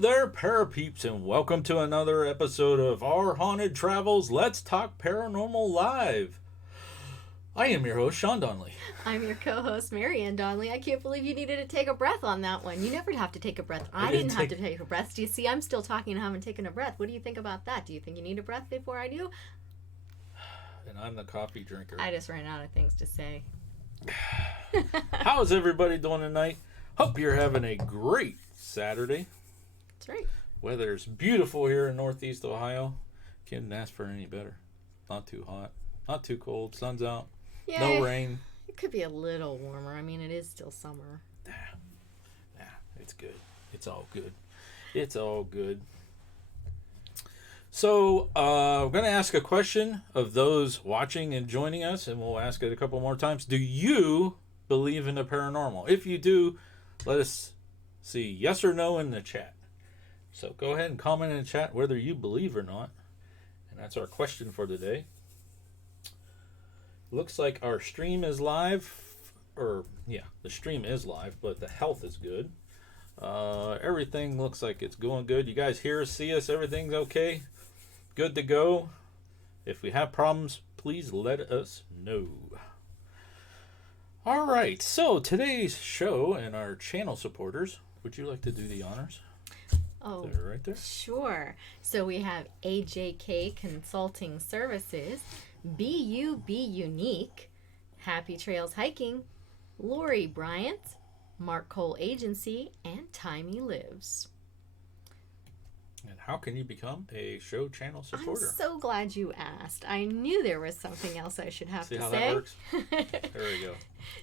there, Parapeeps, and welcome to another episode of Our Haunted Travels. Let's Talk Paranormal Live. I am your host, Sean Donnelly. I'm your co-host, Marianne Donnelly. I can't believe you needed to take a breath on that one. You never have to take a breath. I didn't have to take a breath. Do you see? I'm still talking and haven't taken a breath. What do you think about that? Do you think you need a breath before I do? And I'm the coffee drinker. I just ran out of things to say. How's everybody doing tonight? Hope you're having a great Saturday. That's right. Weather's beautiful here in Northeast Ohio. Can't ask for any better. Not too hot, not too cold. Sun's out. Yeah, no rain. It could be a little warmer. I mean, it is still summer. Yeah, it's good. It's all good. It's all good. So, I'm going to ask a question of those watching and joining us, and we'll ask it a couple more times. Do you believe in the paranormal? If you do, let us see yes or no in the chat. So go ahead and comment in the chat whether you believe or not. And that's our question for today. Looks like our stream is live. The stream is live, but the health is good. Everything looks like it's going good. You guys hear us, see us, everything's okay? Good to go. If we have problems, please let us know. All right, so today's show and our channel supporters, would you like to do the honors? Oh, they're right there. Sure. So we have AJK Consulting Services, BUB Unique, Happy Trails Hiking, Lori Bryant, Mark Cole Agency, and Timey Lives. And how can you become a show channel supporter? I'm so glad you asked. I knew there was something else I should have See to how say. that works? There we go.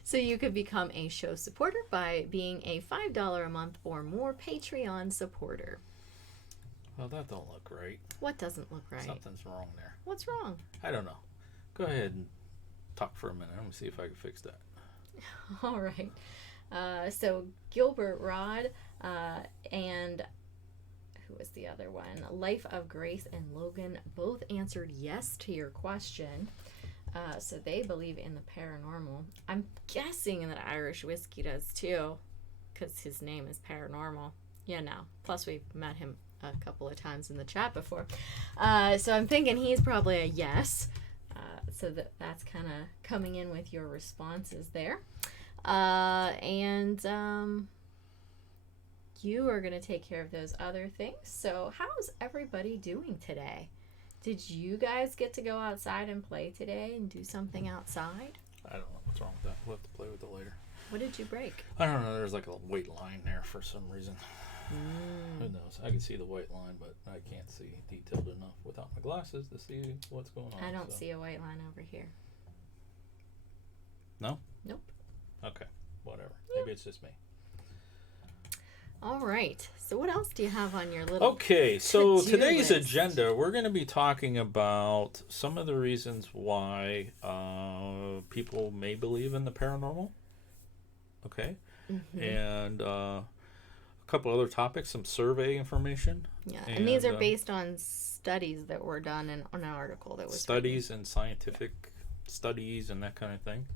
So you could become a show supporter by being a $5 a month or more Patreon supporter. Well, that don't look right. What doesn't look right? Something's wrong there. What's wrong? I don't know. Go ahead and talk for a minute. Let me see if I can fix that. All right. So Gilbert Rod and who was the other one? Life of Grace and Logan both answered yes to your question. So they believe in the paranormal. I'm guessing that Irish Whiskey does too, because his name is Paranormal. Yeah, no. Plus we've met him a couple of times in the chat before. So I'm thinking he's probably a yes. So that's kind of coming in with your responses there. You are going to take care of those other things. So how's everybody doing today? Did you guys get to go outside and play today and do something outside? I don't know what's wrong with that. We'll have to play with it later. What did you break? I don't know. There's like a white line there for some reason. Who knows? I can see the white line, but I can't see detailed enough without my glasses to see what's going on. I don't see a white line over here. No? Nope. Okay. Whatever. Maybe it's just me. All right. So what else do you have on your little Okay, so today's list? agenda, we're going to be talking about some of the reasons why people may believe in the paranormal. Okay. Mm-hmm. And a couple other topics, some survey information. Yeah, and these are based on studies that were done in an article that was studies and scientific studies and that kind of thing.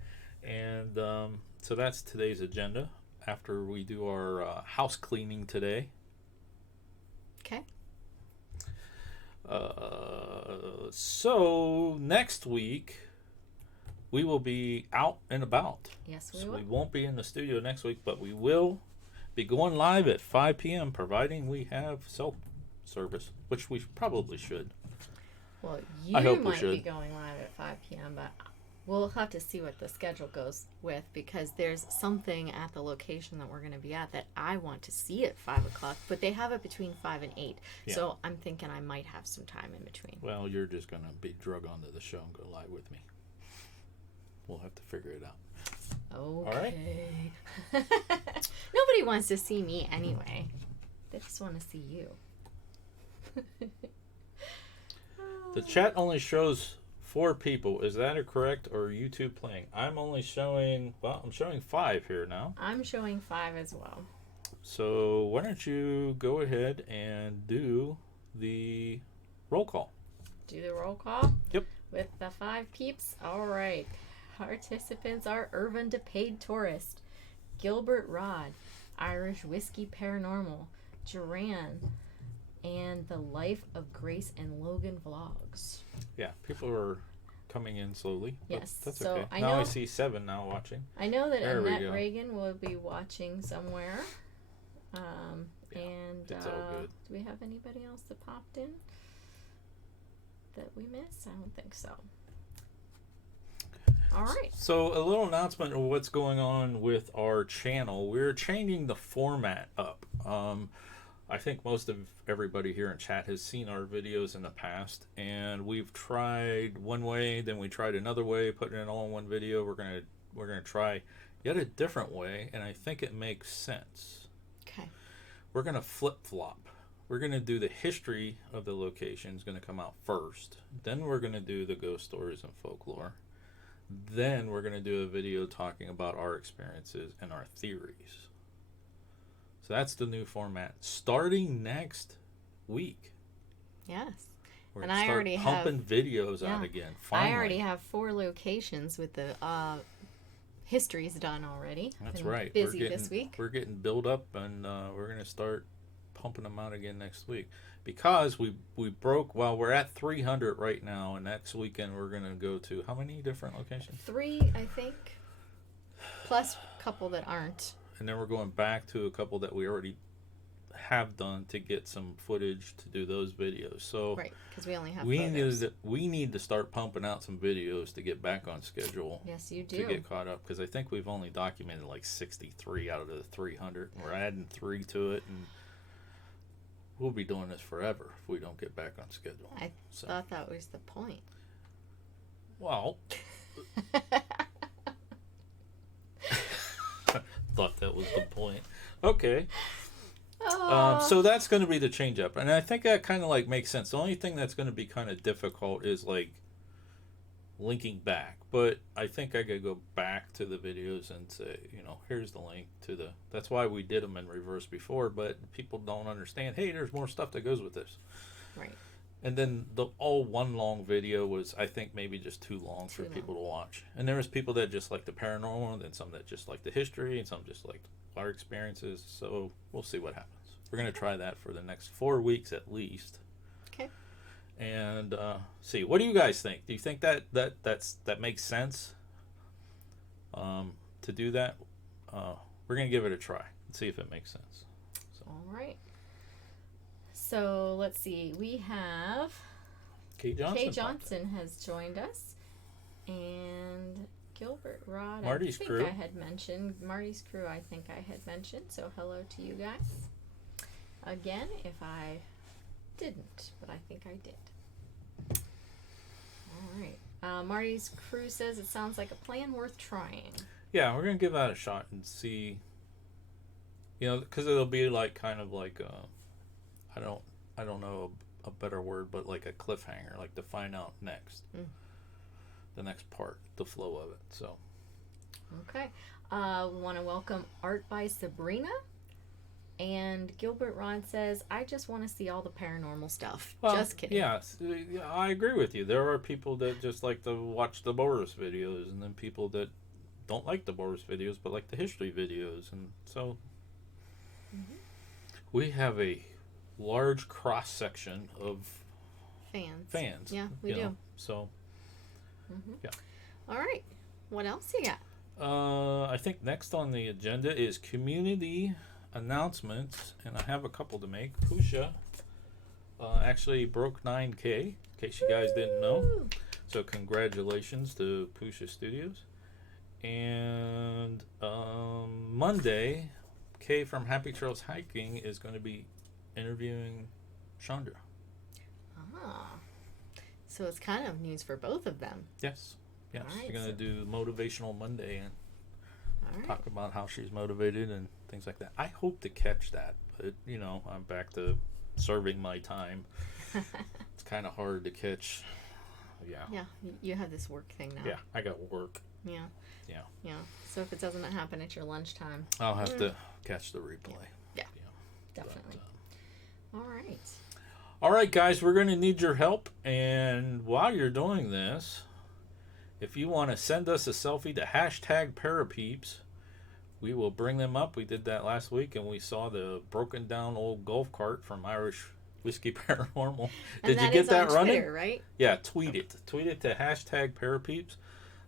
And so that's today's agenda after we do our house cleaning today. Okay. So next week we will be out and about. Yes, we So will. we won't be in the studio next week, but we will be going live at 5 p.m. providing we have cell service, which we probably should. Well, I hope you we might should. be going live at 5 p.m., but we'll have to see what the schedule goes with, because there's something at the location that we're going to be at that I want to see at 5 o'clock, but they have it between 5 and 8. Yeah. So I'm thinking I might have some time in between. Well, you're just going to be drug onto the show and go live with me. We'll have to figure it out. Okay. Nobody wants to see me anyway. They just want to see you. The chat only shows 4 people. Is that correct, or are YouTube playing? I'm only showing, I'm showing 5 here now. I'm showing 5 as well. So why don't you go ahead and do the roll call. Do the roll call? Yep. With the 5 peeps? All right. Participants are Irvin DePaid Tourist, Gilbert Rod, Irish Whiskey Paranormal, Duran, and the Life of Grace and Logan vlogs. Yeah, people are coming in slowly. Yes, that's so okay. I Now I know- see 7 now watching. I know that There we Annette go. Reagan will be watching somewhere. Yeah, And it's all good. do we have anybody else that popped in that we missed? I don't think so. All right. So a little announcement of what's going on with our channel. We're changing the format up. I think most of everybody here in chat has seen our videos in the past, and we've tried one way, then we tried another way, putting it all in one video. We're gonna try yet a different way, and I think it makes sense. Okay. We're gonna flip-flop. We're gonna do the history of the location is gonna come out first. Then we're gonna do the ghost stories and folklore. Then we're going to do a video talking about our experiences and our theories. So that's the new format. Starting next week. Yes. We're And gonna I start already pumping videos out Yeah. again. Finally. I already have 4 locations with the histories done already. That's Been right. Busy this week. We're getting built up, and we're going to start pumping them out again next week. Because we broke, well, we're at 300 right now, and next weekend we're going to go to how many different locations? 3, I think, plus a couple that aren't. And then we're going back to a couple that we already have done to get some footage to do those videos. So Right, because we only have we photos. need to start pumping out some videos to get back on schedule. Yes, you To do. get caught up, because I think we've only documented like 63 out of the 300. We're adding 3 to it, and we'll be doing this forever if we don't get back on schedule. I thought that was the point. Well, thought that was the point. Okay. So that's going to be the change up, and I think that kind of like makes sense. The only thing that's going to be kind of difficult is like linking back, but I think I could go back to the videos and say, here's the link to the. That's why we did them in reverse before, but people don't understand. Hey, there's more stuff that goes with this. Right. And then the all one long video was, I think, maybe just too long for Too long. people to watch. And there was people that just like the paranormal, and then some that just like the history, and some just like our experiences. So we'll see what happens. We're going to try that for the next 4 weeks at least. Okay. And see, what do you guys think? Do you think that makes sense to do that? We're going to give it a try and see if it makes sense. So, All right. So let's see. We have Kay Johnson. Kay Johnson has joined us, and Gilbert Rod. Marty's I think crew. I had mentioned Marty's crew. I think I had mentioned. So hello to you guys. Again, if I didn't, but I think I did. All right. Marty's crew says it sounds like a plan worth trying. Yeah, we're gonna give that a shot and see. Because it'll be like kind of like I don't know a better word, but like a cliffhanger, like to find out next, the next part, the flow of it. So. Okay. We want to welcome Art by Sabrina. And Gilbert Ron says, I just want to see all the paranormal stuff. Well, just kidding. Yeah, I agree with you. There are people that just like to watch the Boris videos, and then people that don't like the Boris videos but like the history videos. And so we have a large cross section of fans. Yeah, we do. So, yeah. All right. What else you got? I think next on the agenda is community announcements, and I have a couple to make. Pusha actually broke 9K, in case you guys didn't know. Woo! So congratulations to Pusha Studios. And Monday, Kay from Happy Trails Hiking is going to be interviewing Chandra. Ah. So it's kind of news for both of them. Yes. Yes. All right, You're going to do Motivational Monday and All right. talk about how she's motivated and things like that. I hope to catch that, but I'm back to serving my time. It's kind of hard to catch. Yeah. Yeah, you have this work thing now. Yeah, I got work. Yeah. Yeah. Yeah. So if it doesn't happen at your lunchtime, I'll have to catch the replay. Yeah. But, definitely. All right. all right, guys, we're going to need your help. And while you're doing this, if you want to send us a selfie to #Parapeeps, we will bring them up. We did that last week, and we saw the broken down old golf cart from Irish Whiskey Paranormal. And Did you get that on running? Twitter, right? Yeah, tweet it. Tweet it to hashtag Parapeeps,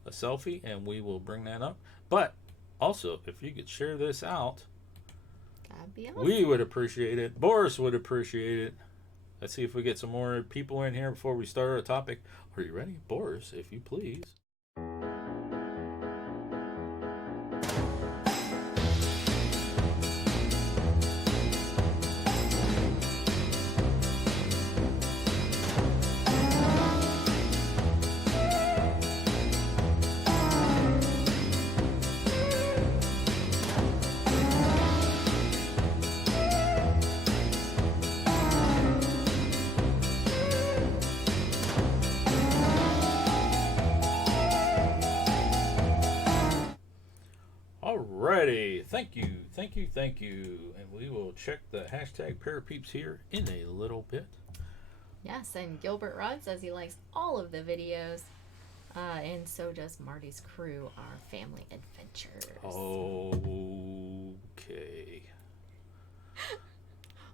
a selfie, and we will bring that up. But also, if you could share this out, That'd be awesome. we would appreciate it. Boris would appreciate it. Let's see if we get some more people in here before we start our topic. Are you ready? Boris, if you please. Alrighty, thank you, and we will check the hashtag Parapeeps here in a little bit. Yes, and Gilbert Rod says he likes all of the videos, and so does Marty's crew, our family adventures. Okay.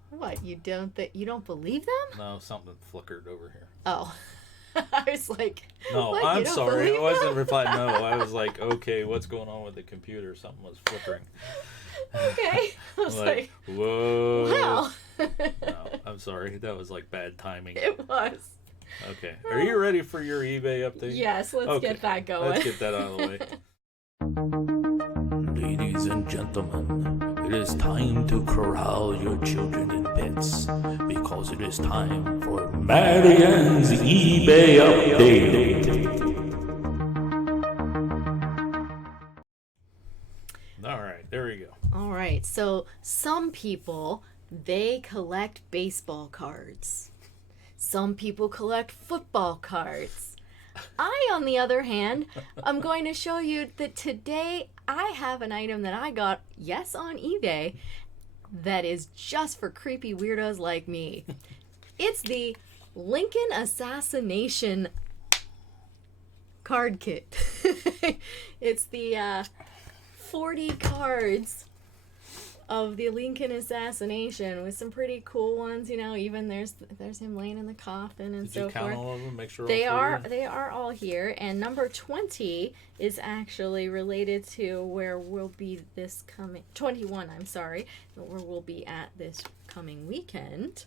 What, you don't believe them? No, something flickered over here. Oh. I was like, no, what, I'm sorry. It wasn't them? replying. No, I was like, okay, what's going on with the computer? Something was flickering. Okay. I was like whoa. Wow. No, I'm sorry. That was like bad timing. It was. Okay. Are you ready for your eBay update? Yes, let's get that going. Let's get that out of the way. Ladies and gentlemen, it is time to corral your children in pets because it is time for Marianne's eBay update. All right, there we go. All right, so some people, they collect baseball cards. Some people collect football cards. I, on the other hand, I'm going to show you that today I have an item that I got, yes, on eBay, that is just for creepy weirdos like me. It's the Lincoln Assassination card kit. It's the 40 cards of the Lincoln assassination with some pretty cool ones, you know. Even there's him laying in the coffin and so forth. Did you count all of them? Make sure they are all here, and number 20 is actually related to where we'll be this coming 21. I'm sorry, where we'll be at this coming weekend.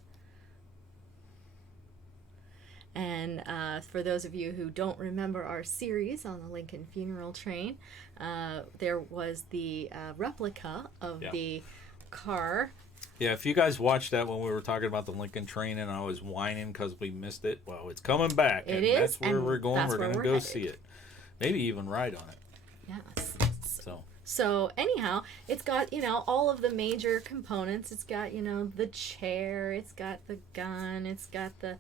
And for those of you who don't remember our series on the Lincoln funeral train, there was the replica of the car. Yeah, if you guys watched that when we were talking about the Lincoln train and I was whining because we missed it, well, it's coming back. It is. That's where we're going. We're going to go headed. see it. Maybe even ride on it. Yes. So anyhow, it's got, you know, all of the major components. It's got, you know, the chair. It's got the gun. It's got the...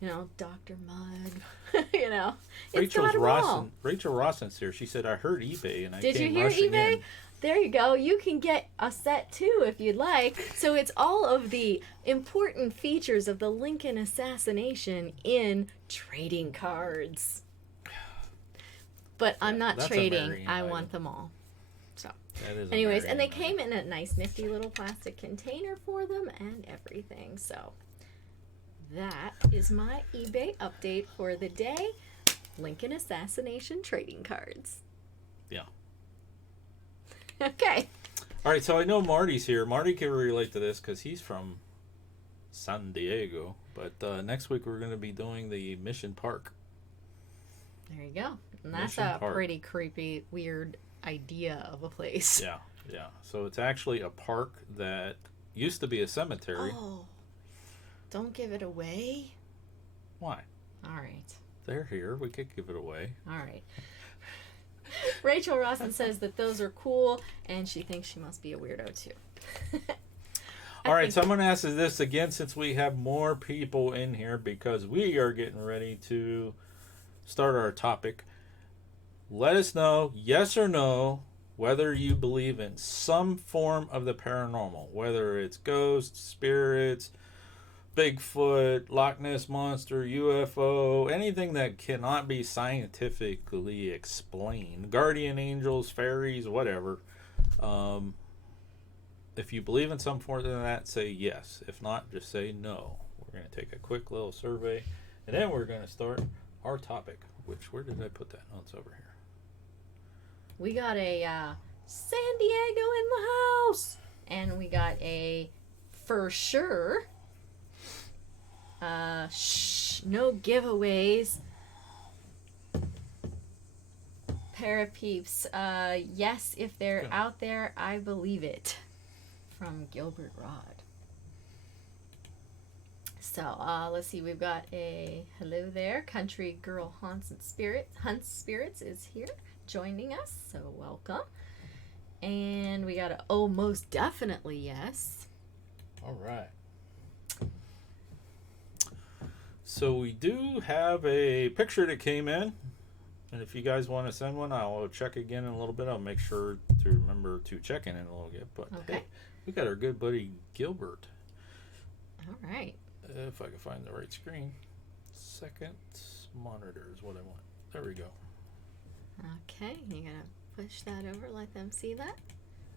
you know, Dr. Mud, you know. Rachel Rawson's here. She said, I heard eBay and I Did came you hear rushing eBay? in. There you go. You can get a set too if you'd like. So it's all of the important features of the Lincoln assassination in trading cards. But I'm not trading. I want them all. So, anyways, and they came in a nice nifty little plastic container for them and everything. So that is my eBay update for the day. Lincoln assassination trading cards. Yeah. Okay. All right, so I know Marty's here. Marty can relate to this because he's from San Diego. But next week we're going to be doing the Mission Park. There you go. And that's a pretty creepy, weird idea of a place. Yeah, yeah. So it's actually a park that used to be a cemetery. Oh. Don't give it away. Why? All right. They're here. We could give it away. All right. Rachel Rawson says that those are cool, and she thinks she must be a weirdo too. All right, so I'm going to ask this again since we have more people in here because we are getting ready to start our topic. Let us know, yes or no, whether you believe in some form of the paranormal, whether it's ghosts, spirits, Bigfoot, Loch Ness Monster, UFO, anything that cannot be scientifically explained, guardian angels, fairies, whatever. If you believe in some form of that, say yes. If not, just say no. We're going to take a quick little survey, and then we're going to start our topic. Where did I put that? Oh, it's over here. We got a San Diego in the house, and we got a for sure. No giveaways. Parapeeps. Yes, if they're out there, I believe it. From Gilbert Rod. So, let's see. We've got a hello there. Country Girl Hunts Spirits is here joining us. So, welcome. And we got a oh, most definitely yes. All right. So, we do have a picture that came in. And if you guys want to send one, I'll check again in a little bit. I'll make sure to remember to check in a little bit. But okay. Hey, we got our good buddy Gilbert. All right. If I can find the right screen. Second monitor is what I want. There we go. Okay, you gotta push that over, let them see that.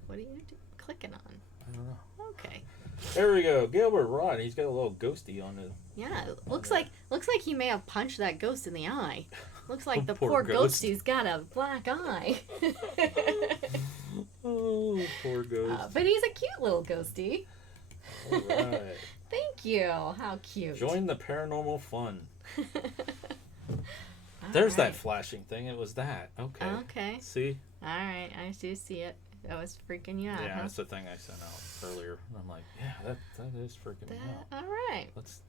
What are you clicking on? I don't know. Okay. There we go. Gilbert Rod. He's got a little ghosty on it. Yeah, looks like he may have punched that ghost in the eye. Looks like the Poor poor ghost. ghosty's got a black eye. Oh, poor ghost. But he's a cute little ghosty. All right. Thank you. How cute. Join the paranormal fun. There's that flashing thing. It was that. Okay. Okay. See? All right. I do see it. That was freaking you out. Yeah, huh? that's the thing I sent out earlier. I'm like, yeah, that is freaking me out. All right. Let's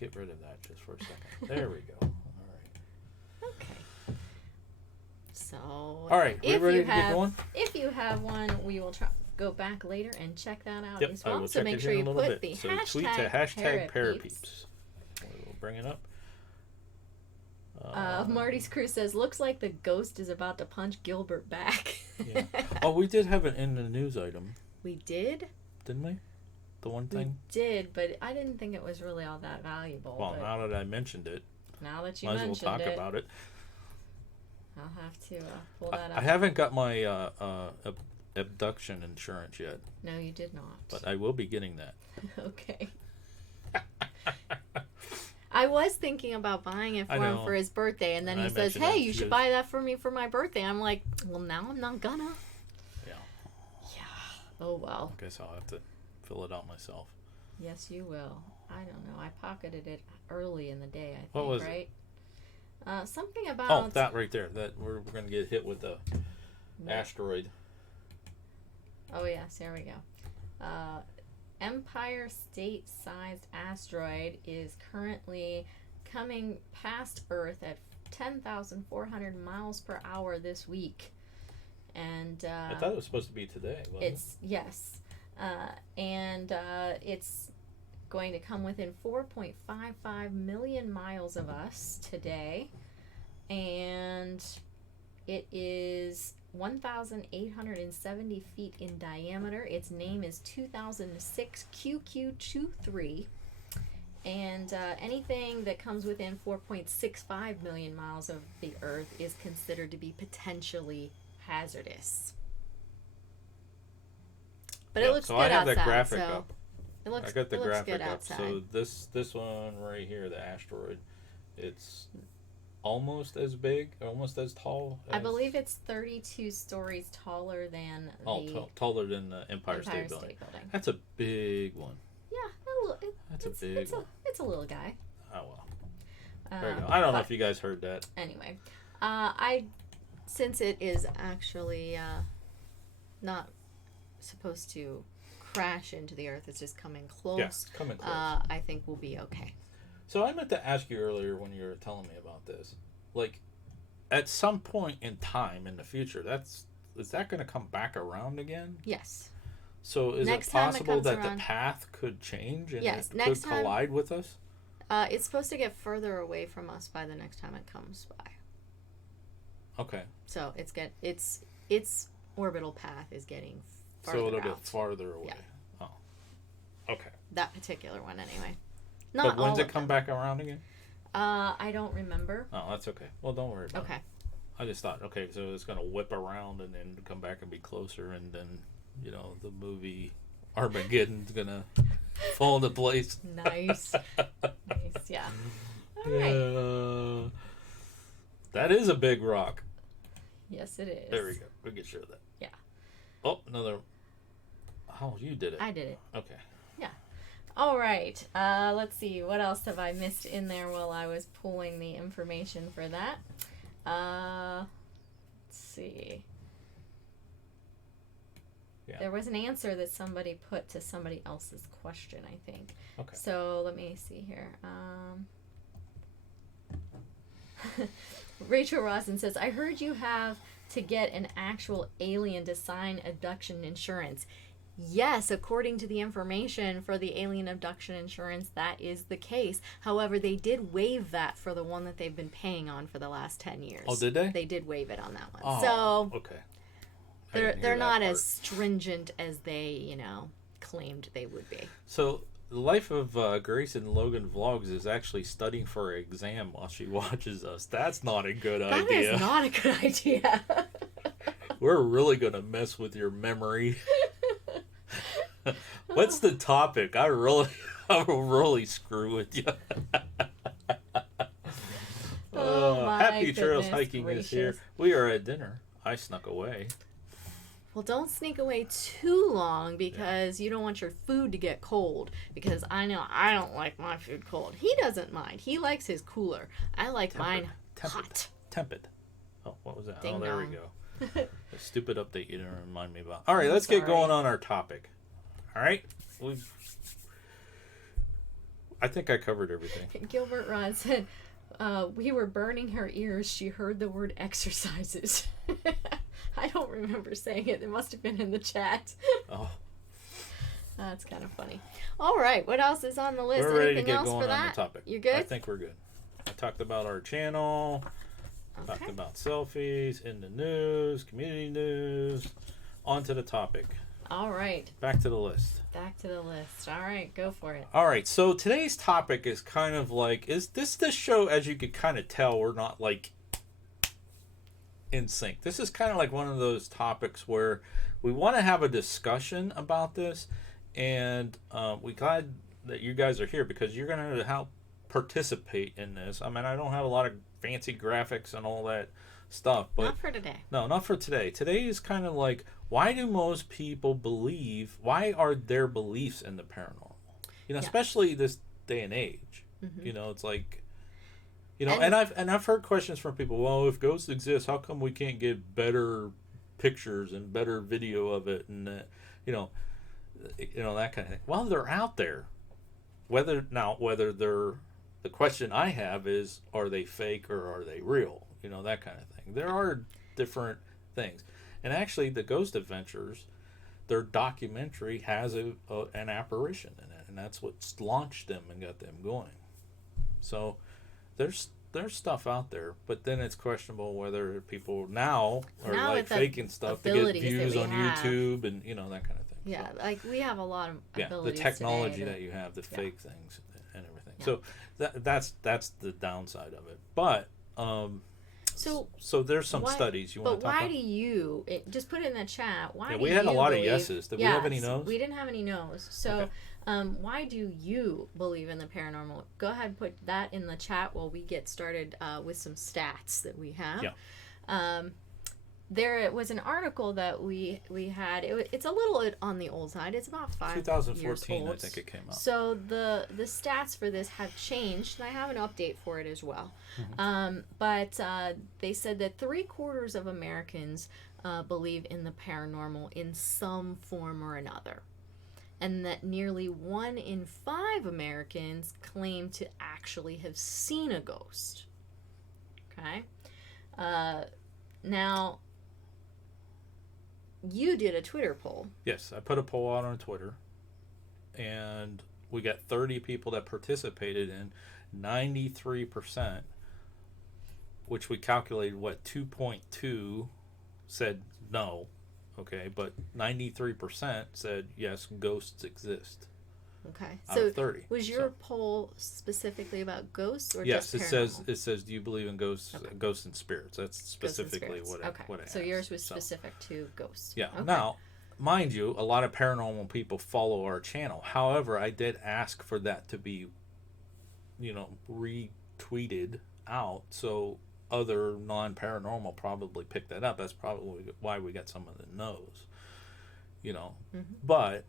get rid of that just for a second. There we go. All right. Okay. So. All right. We ready to get going? If you have one, we will go back later and check that out Yep, as well. I will So check make it sure in you a little put bit. the So tweet to hashtag Parapeeps. We'll bring it up. Marty's crew says, looks like the ghost is about to punch Gilbert back. Yeah. Oh, we did have it in the news item. We did? Didn't we? The one thing? We did, but I didn't think it was really all that valuable. Well, now that I mentioned it, now that you might as mentioned well talk about it. I'll have to pull that up. I haven't got my abduction insurance yet. No, you did not. But I will be getting that. Okay. I was thinking about buying it for him for his birthday, and then he says, hey, you should buy that for me for my birthday. I'm like, well, now I'm not gonna. Yeah. Yeah. Oh, well. I guess I'll have to fill it out myself. Yes, you will. I don't know. I pocketed it early in the day, I think, what was right? Something about... Oh, that right there. That we're going to get hit with the asteroid. Oh, yes. There we go. Empire State-sized asteroid is currently coming past Earth at 10,400 miles per hour this week. And I thought it was supposed to be today. Yes. And it's going to come within 4.55 million miles of us today. And it is 1,870 feet in diameter. Its name is 2006 QQ23. And anything that comes within 4.65 million miles of the Earth is considered to be potentially hazardous. But it looks so good I have outside. that graphic so up. I got the graphic up. outside. So this one right here, the asteroid, it's almost as big, almost as tall. I believe it's 32 stories taller than taller than the Empire State Building. That's a big one. Yeah, that's a big one. It's a little guy. Oh well. There you go. I don't know if you guys heard that. Anyway, since it is actually not supposed to crash into the Earth, it's just coming close. Yes, coming close. I think we'll be okay. So I meant to ask you earlier when you were telling me about this, like, at some point in time in the future, is that going to come back around again? Yes. So is it possible that the path could change and it could collide with us? It's supposed to get further away from us by the next time it comes by. Okay. So its orbital path is getting farther out. So it'll get farther away. Yeah. Oh. Okay. That particular one, anyway. But when's it come back around again? I don't remember. Oh, that's okay. Well, don't worry about it. Okay. I just thought, okay, so it's gonna whip around and then come back and be closer, and then the movie Armageddon's gonna fall into place. Nice. Nice, yeah. All right. That is a big rock. Yes, it is. There we go. We get sure of that. Yeah. Oh, another. Oh, you did it. I did it. Okay. Yeah. All right. Let's see. What else have I missed in there while I was pulling the information for that? Let's see. Yeah. There was an answer that somebody put to somebody else's question, I think. Okay. So let me see here. Rachel Rosen says, I heard you have to get an actual alien to sign abduction insurance. Yes, according to the information for the alien abduction insurance, that is the case. However, they did waive that for the one that they've been paying on for the last 10 years. Oh, did they? They did waive it on that one. Oh, so okay. they're not as stringent as they, claimed they would be. So the life of Grace and Logan vlogs is actually studying for an exam while she watches us. That's not a good idea. That is not a good idea. We're really gonna mess with your memory. What's the topic? I will really screw with you. My Happy Trails goodness Hiking gracious. is here. We are at dinner. I snuck away. Well, don't sneak away too long because you don't want your food to get cold. Because I know I don't like my food cold. He doesn't mind. He likes his cooler. I like mine hot. Tepid. Oh, what was that? Ding oh, there dong. we go. A stupid update you didn't remind me about. All right, let's get going on our topic. All right? I think I covered everything. Gilbert Rod said, we were burning her ears. She heard the word exercises. I don't remember saying it. It must have been in the chat. Oh. That's kind of funny. All right. What else is on the list? We're ready Anything to get else going for that? on the topic. You good? I think we're good. I talked about our channel. Okay. Talked about selfies in the news, community news. On to the topic. All right. Back to the list. Back to the list. All right. Go for it. All right. So today's topic is kind of like, is this show, as you could kind of tell, we're not like in sync. This is kind of like one of those topics where we want to have a discussion about this, and we're glad that you guys are here because you're going to help participate in this. I mean, I don't have a lot of fancy graphics and all that stuff, but Not for today. No, not for today. Today is kind of like, why do most people believe? Why are their beliefs in the paranormal? Especially this day and age. Mm-hmm. It's like, and I've heard questions from people. Well, if ghosts exist, how come we can't get better pictures and better video of it, and that kind of thing? Well, they're out there. Whether they're, the question I have is, are they fake or are they real? That kind of thing. There are different things. And actually, the Ghost Adventures, their documentary has an apparition in it. And that's what's launched them and got them going. So there's stuff out there. But then it's questionable whether people now are like faking stuff to get views on YouTube and, that kind of thing. Yeah, like we have a lot of abilities the technology today that you have to fake things and everything. Yeah. So that's the downside of it. But so there's some studies you want to talk about. But why do you just put it in the chat? Why? We had a lot of yeses. Did we have any no's? We didn't have any no's. So, why do you believe in the paranormal? Go ahead and put that in the chat while we get started with some stats that we have. Yeah. There was an article that we had. It's a little on the old side. It's about 5 2014, years old. I think it came out. So the stats for this have changed, and I have an update for it as well. Mm-hmm. But they said that 3/4 of Americans believe in the paranormal in some form or another, and that nearly 1 in 5 Americans claim to actually have seen a ghost. Okay. Now, you did a Twitter poll. Yes, I put a poll out on Twitter, and we got 30 people that participated in 93%, which we calculated 2.2 said no, okay, but 93% said yes, ghosts exist. Okay. out So of 30. was your poll specifically about ghosts or Yes, just it paranormal? says do you believe in ghosts, Okay. ghosts and spirits? That's Ghosts and specifically spirits. what Okay. I So asked. yours was specific to ghosts. Yeah. Okay. Now, mind you, a lot of paranormal people follow our channel. However, I did ask for that to be, retweeted out, so other non-paranormal probably picked that up. That's probably why we got some of the no's. Mm-hmm. But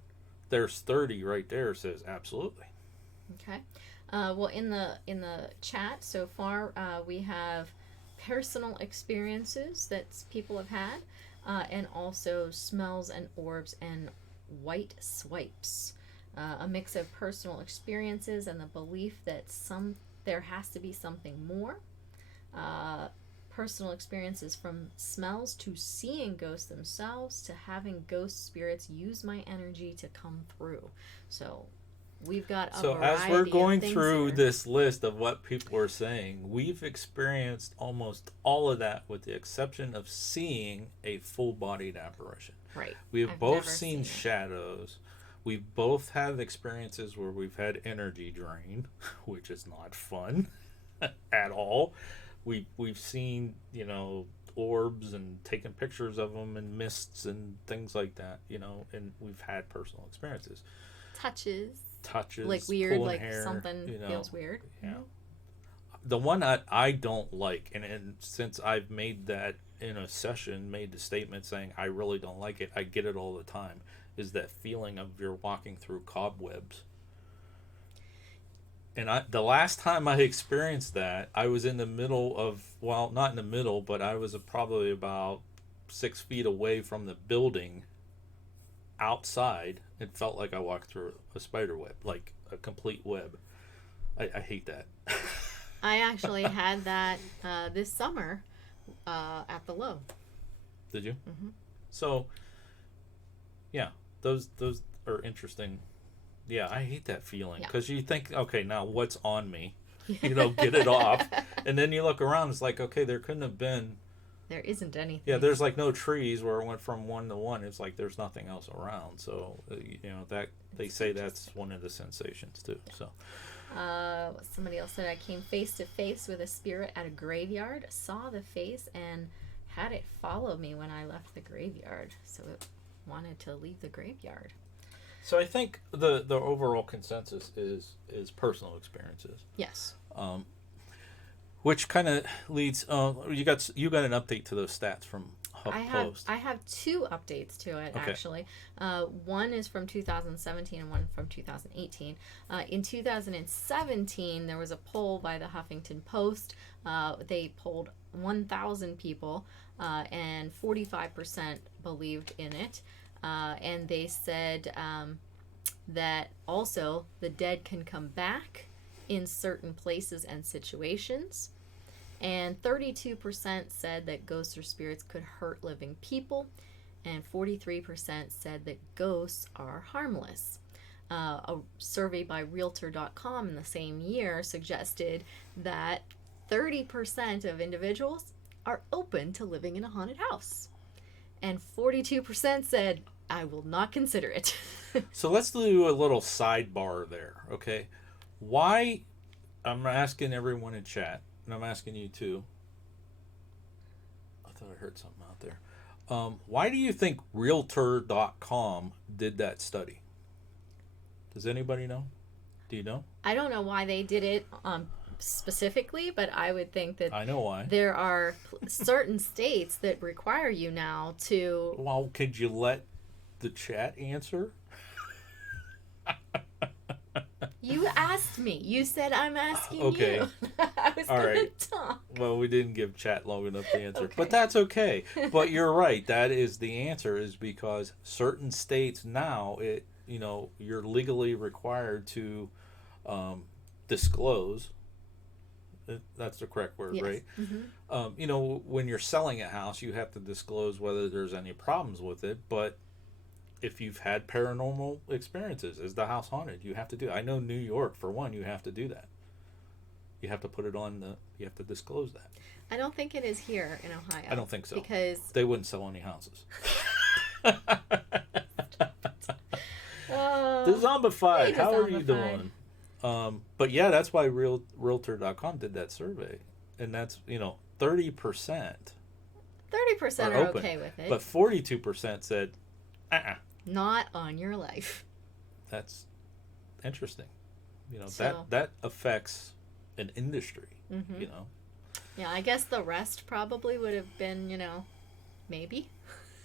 there's 30 right there says absolutely. Okay. Well, in the chat so far, we have personal experiences that people have had, and also smells and orbs and white swipes. A mix of personal experiences and the belief that there has to be something more. Personal experiences from smells to seeing ghosts themselves to having ghost spirits use my energy to come through. So we've got a So variety as we're going of things through here. this list of what people are saying, we've experienced almost all of that with the exception of seeing a full-bodied apparition. Right. We have I've both never seen seen it. shadows. We've both had experiences where we've had energy drain, which is not fun at all. We've seen, orbs and taken pictures of them and mists and things like that, and we've had personal experiences. Touches, Like weird, pulling like hair, something feels weird. Yeah. Mm-hmm. The one that I don't like, and since I've made that in a session, made the statement saying I really don't like it, I get it all the time, is that feeling of you're walking through cobwebs. And the last time I experienced that, I was in the middle of, well, not in the middle, but I was probably about 6 feet away from the building outside. It felt like I walked through a spider web, like a complete web. I hate that. I actually had that this summer at the Low. Did you? Mm-hmm. So, yeah, those are interesting. Yeah, I hate that feeling because you think, okay, now what's on me? Get it off, and then you look around. It's like, okay, there couldn't have been. There isn't anything. Yeah, there's like no trees where it went from one to one. It's like there's nothing else around. So that they say that's one of the sensations too. Yeah. So. Somebody else said I came face to face with a spirit at a graveyard, saw the face, and had it follow me when I left the graveyard. So it wanted to leave the graveyard. So I think the overall consensus is personal experiences. Yes. Which kind of leads. You got an update to those stats from HuffPost. I have two updates to it, okay. Actually. One is from 2017 and one from 2018. In 2017, there was a poll by the Huffington Post. They polled 1,000 people, and 45% believed in it. And they said that also the dead can come back in certain places and situations. And 32% said that ghosts or spirits could hurt living people. And 43% said that ghosts are harmless. A survey by Realtor.com in the same year suggested that 30% of individuals are open to living in a haunted house. And 42% said, I will not consider it. So let's do a little sidebar there, okay? Why, I'm asking everyone in chat, and I'm asking you too. I thought I heard something out there. Why do you think Realtor.com did that study? Does anybody know? Do you know? I don't know why they did it specifically, but I would think that I know why. There are certain states that require you now to... Well, could you let the chat answer? You asked me. You said I'm asking you. I was going to talk. Well, we didn't give chat long enough to answer, Okay. but that's okay. But you're right. That is the answer, is because certain states now, you're legally required to disclose. That's the correct word, yes. right? Mm-hmm. When you're selling a house, you have to disclose whether there's any problems with it. But if you've had paranormal experiences, is the house haunted? You have to do it. I know New York, for one, you have to do that. You have to put it on you have to disclose that. I don't think it is here in Ohio. I don't think so. Because they wouldn't sell any houses. The zombified. Hey, the How are you zombified. doing? But yeah, that's why Realtor.com did that survey, and that's 30% 30% are are open, okay with it. but 42% said, Not on your life. that's interesting. So, That affects an industry. hmm You know, yeah, I guess the rest probably would have been, maybe.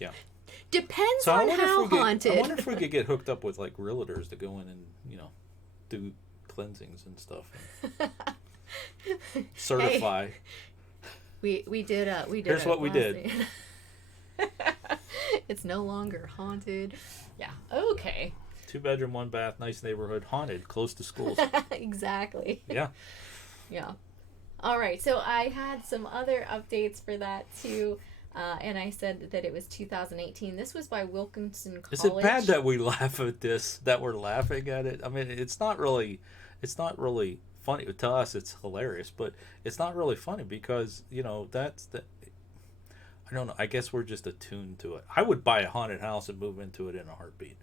yeah. Depends So on how I wonder haunted. if we could get hooked up with like realtors to go in and do cleansings and stuff and Hey, certify. we did Here's a what we last did. thing. It's no longer haunted. Yeah. Okay. 2 bedroom, 1 bath, nice neighborhood, haunted, close to schools. Exactly. Yeah. Yeah. All right. So I had some other updates for that too. And I said that it was 2018. This was by Wilkinson College. Is it bad that we laugh at this? That we're laughing at it? I mean, it's not really funny to us. It's hilarious, but it's not really funny because that's the. I don't know. I guess we're just attuned to it. I would buy a haunted house and move into it in a heartbeat.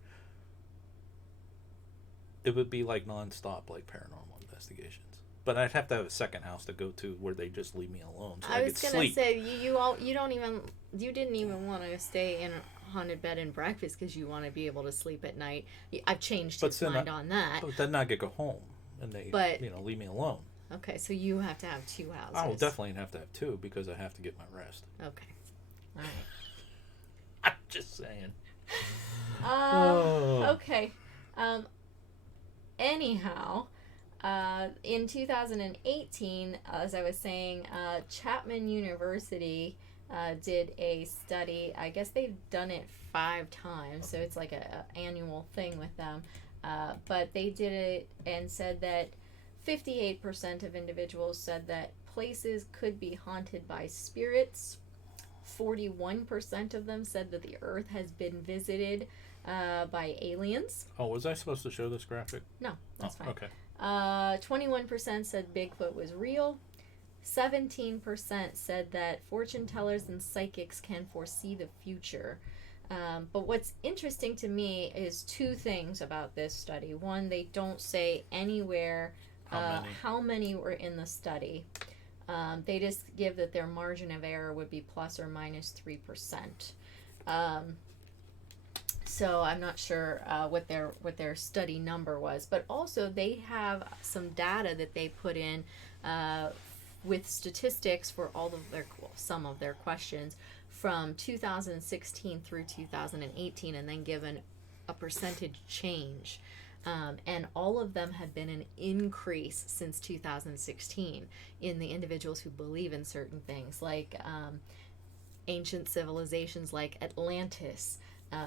It would be like nonstop, like paranormal investigations. But I'd have to have a second house to go to where they just leave me alone so I I was could gonna sleep. say you don't even you didn't even want to stay in a haunted bed and breakfast because you want to be able to sleep at night. I've changed But his then, mind on that. but then I could go home and they, But leave me alone. okay, so you have to have two houses. I will definitely have to have two because I have to get my rest. Okay. All right. I'm just saying. Oh. Okay. Anyhow, in 2018, as I was saying, Chapman University did a study. I guess they've done it 5 times, so it's like a annual thing with them. But they did it and said that 58% of individuals said that places could be haunted by spirits. 41% of them said that the earth has been visited by aliens. Oh, was I supposed to show this graphic? No, that's fine. Okay. 21% said Bigfoot was real. 17% said that fortune tellers and psychics can foresee the future. But what's interesting to me is 2 things about this study. One, they don't say anywhere how many were in the study. They just give that their margin of error would be plus or minus 3%. So I'm not sure what their study number was, but also they have some data that they put in with statistics for some of their questions from 2016 through 2018, and then given a percentage change. And all of them have been an increase since 2016 in the individuals who believe in certain things, like ancient civilizations like Atlantis.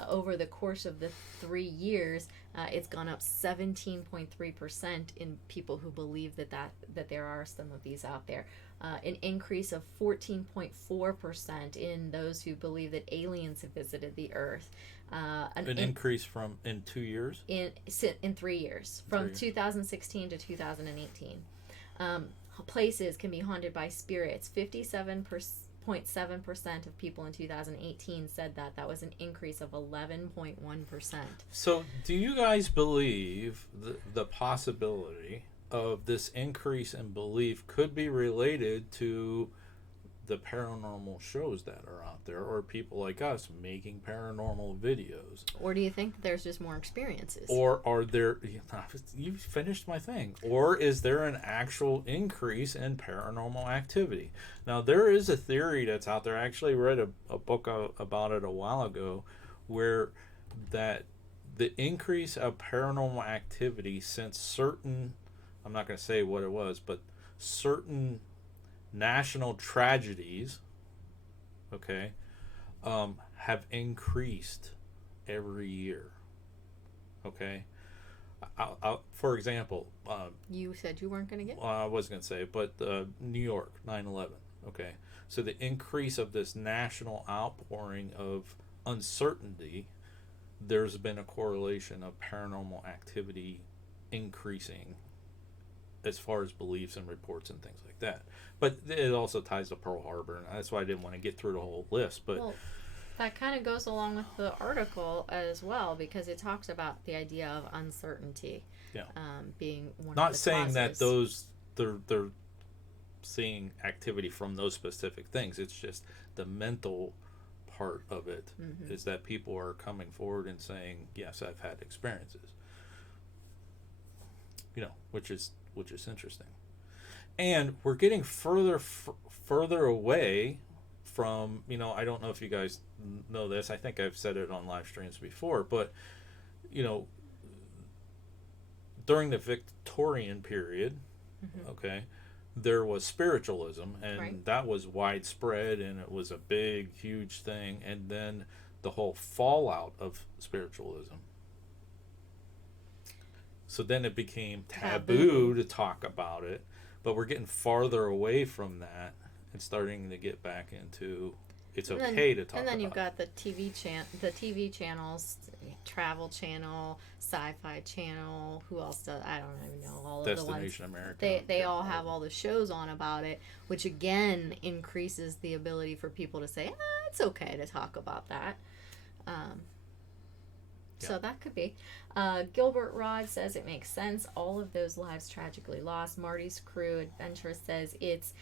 Over the course of the 3 years, it's gone up 17.3% in people who believe that there are some of these out there. An increase of 14.4% in those who believe that aliens have visited the Earth. An increase from in 2 years? In 3 years, from 2016 to 2018. Places can be haunted by spirits. 57.7% of people in 2018 said that was an increase of 11.1%. So, do you guys believe the possibility of this increase in belief could be related to the paranormal shows that are out there, or people like us making paranormal videos? Or do you think there's just more experiences? Or are there, you finished my thing, or is there an actual increase in paranormal activity? Now, there is a theory that's out there. I actually read a book about it a while ago, where that the increase of paranormal activity since certain, I'm not going to say what it was, but certain national tragedies, okay, have increased every year. Okay, for example, you said you weren't going to get. I was going to say, but New York 9/11. Okay, so the increase of this national outpouring of uncertainty, there's been a correlation of paranormal activity increasing as far as beliefs and reports and things like that. But it also ties to Pearl Harbor, and that's why I didn't want to get through the whole list. But That kind of goes along with the article as well, because it talks about the idea of uncertainty, Yeah. being one Not of the saying that causes. they're seeing activity from those specific things. It's just the mental part of it is that people are coming forward and saying, yes, I've had experiences. Which is interesting. And we're getting further away from, I don't know if you guys know this. I think I've said it on live streams before, but you know, during the Victorian period, okay, there was spiritualism, and Right. that was widespread, and it was a big, huge thing. And then the whole fallout of spiritualism. So then it became taboo to talk about it, but we're getting farther away from that and starting to get back into it's okay to talk about. And then you've got the TV channels, Travel Channel, Sci-Fi Channel. Who else does? I don't even know all of the ones. Destination America. They all have all the shows on about it, which again increases the ability for people to say, it's okay to talk about that. So that could be. Gilbert Rod says it makes sense. All of those lives tragically lost. Marty's Crew Adventure says it's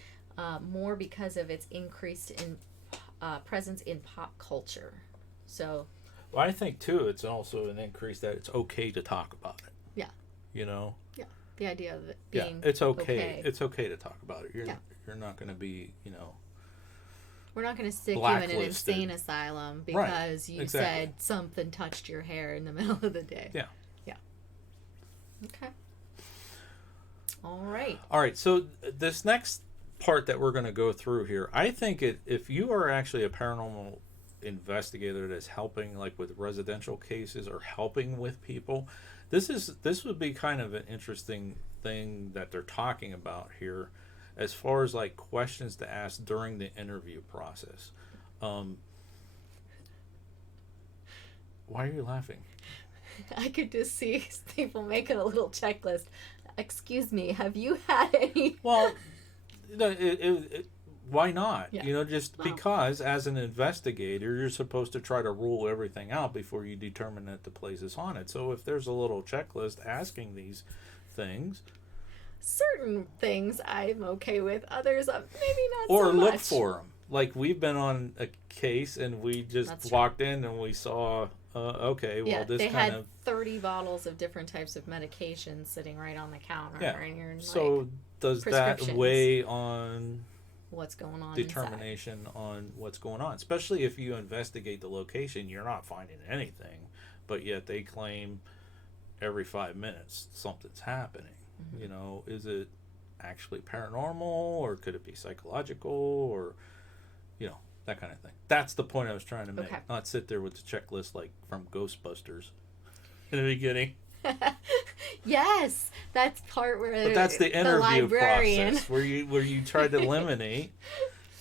more because of its increased in presence in pop culture. So. Well, I think too, it's also an increase that it's okay to talk about it. Yeah. Yeah. The idea of it being it's okay. It's okay to talk about it. You're not going to be, We're not going to stick you in an insane asylum because you said something touched your hair in the middle of the day. Yeah. Okay. All right. So this next part that we're going to go through here, I think if you are actually a paranormal investigator that's helping like with residential cases or helping with people, this would be kind of an interesting thing that they're talking about here, as far as like questions to ask during the interview process. Why are you laughing? I could just see people making a little checklist. Excuse me, have you had any? Well, why not? Yeah. Because as an investigator, you're supposed to try to rule everything out before you determine that the place is haunted. So if there's a little checklist asking these things, certain things I'm okay with, others maybe not or so much. look for them. Like we've been on a case and we just walked in and we saw, this they kind had of 30 bottles of different types of medications sitting right on the counter. Yeah. And you're so does that weigh on what's going on determination inside? On what's going on? Especially if you investigate the location, you're not finding anything, but yet they claim every 5 minutes something's happening. Is it actually paranormal, or could it be psychological, or that kind of thing? That's the point I was trying to make. Okay. Not sit there with the checklist like from Ghostbusters in the beginning. Yes, that's part where. But that's the interview librarian. process where you try to eliminate,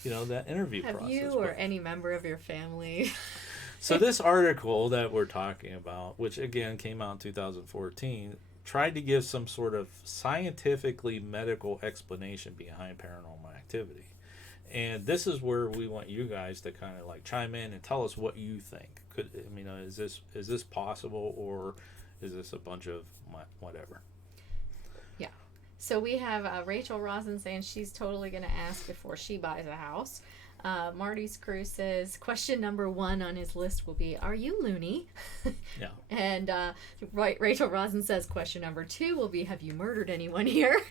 that interview Have process. Have you or any member of your family? So this article that we're talking about, which again came out in 2014, tried to give some sort of scientifically medical explanation behind paranormal activity. And this is where we want you guys to kind of like chime in and tell us what you think. Is this possible, or is this a bunch of whatever? Yeah. So we have Rachel Rosen saying she's totally going to ask before she buys a house. Marty's Crew says question number 1 on his list will be, are you loony? Yeah. And Rachel Rosen says question number 2 will be, have you murdered anyone here?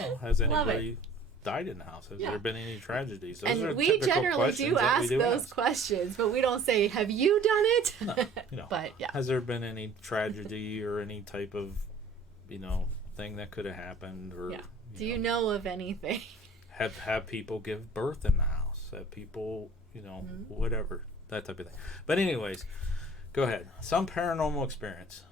Well, has anybody died in the house? Has there been any tragedies? Those and we generally do ask those questions, but we don't say, have you done it? No. But yeah. Has there been any tragedy or any type of, thing that could have happened? Or do you know of anything? Have people give birth in the house? Have people, whatever, that type of thing. But anyways, go ahead. Some paranormal experience.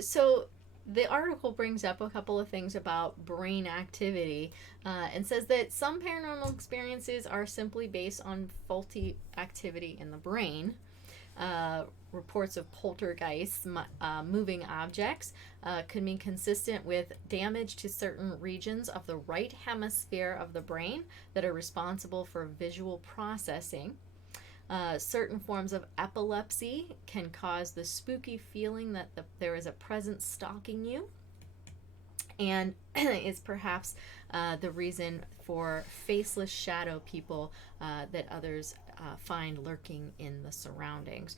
So the article brings up a couple of things about brain activity and says that some paranormal experiences are simply based on faulty activity in the brain. Reports of poltergeists, moving objects, could be consistent with damage to certain regions of the right hemisphere of the brain that are responsible for visual processing. Certain forms of epilepsy can cause the spooky feeling that there is a presence stalking you, and is perhaps the reason for faceless shadow people that others find lurking in the surroundings.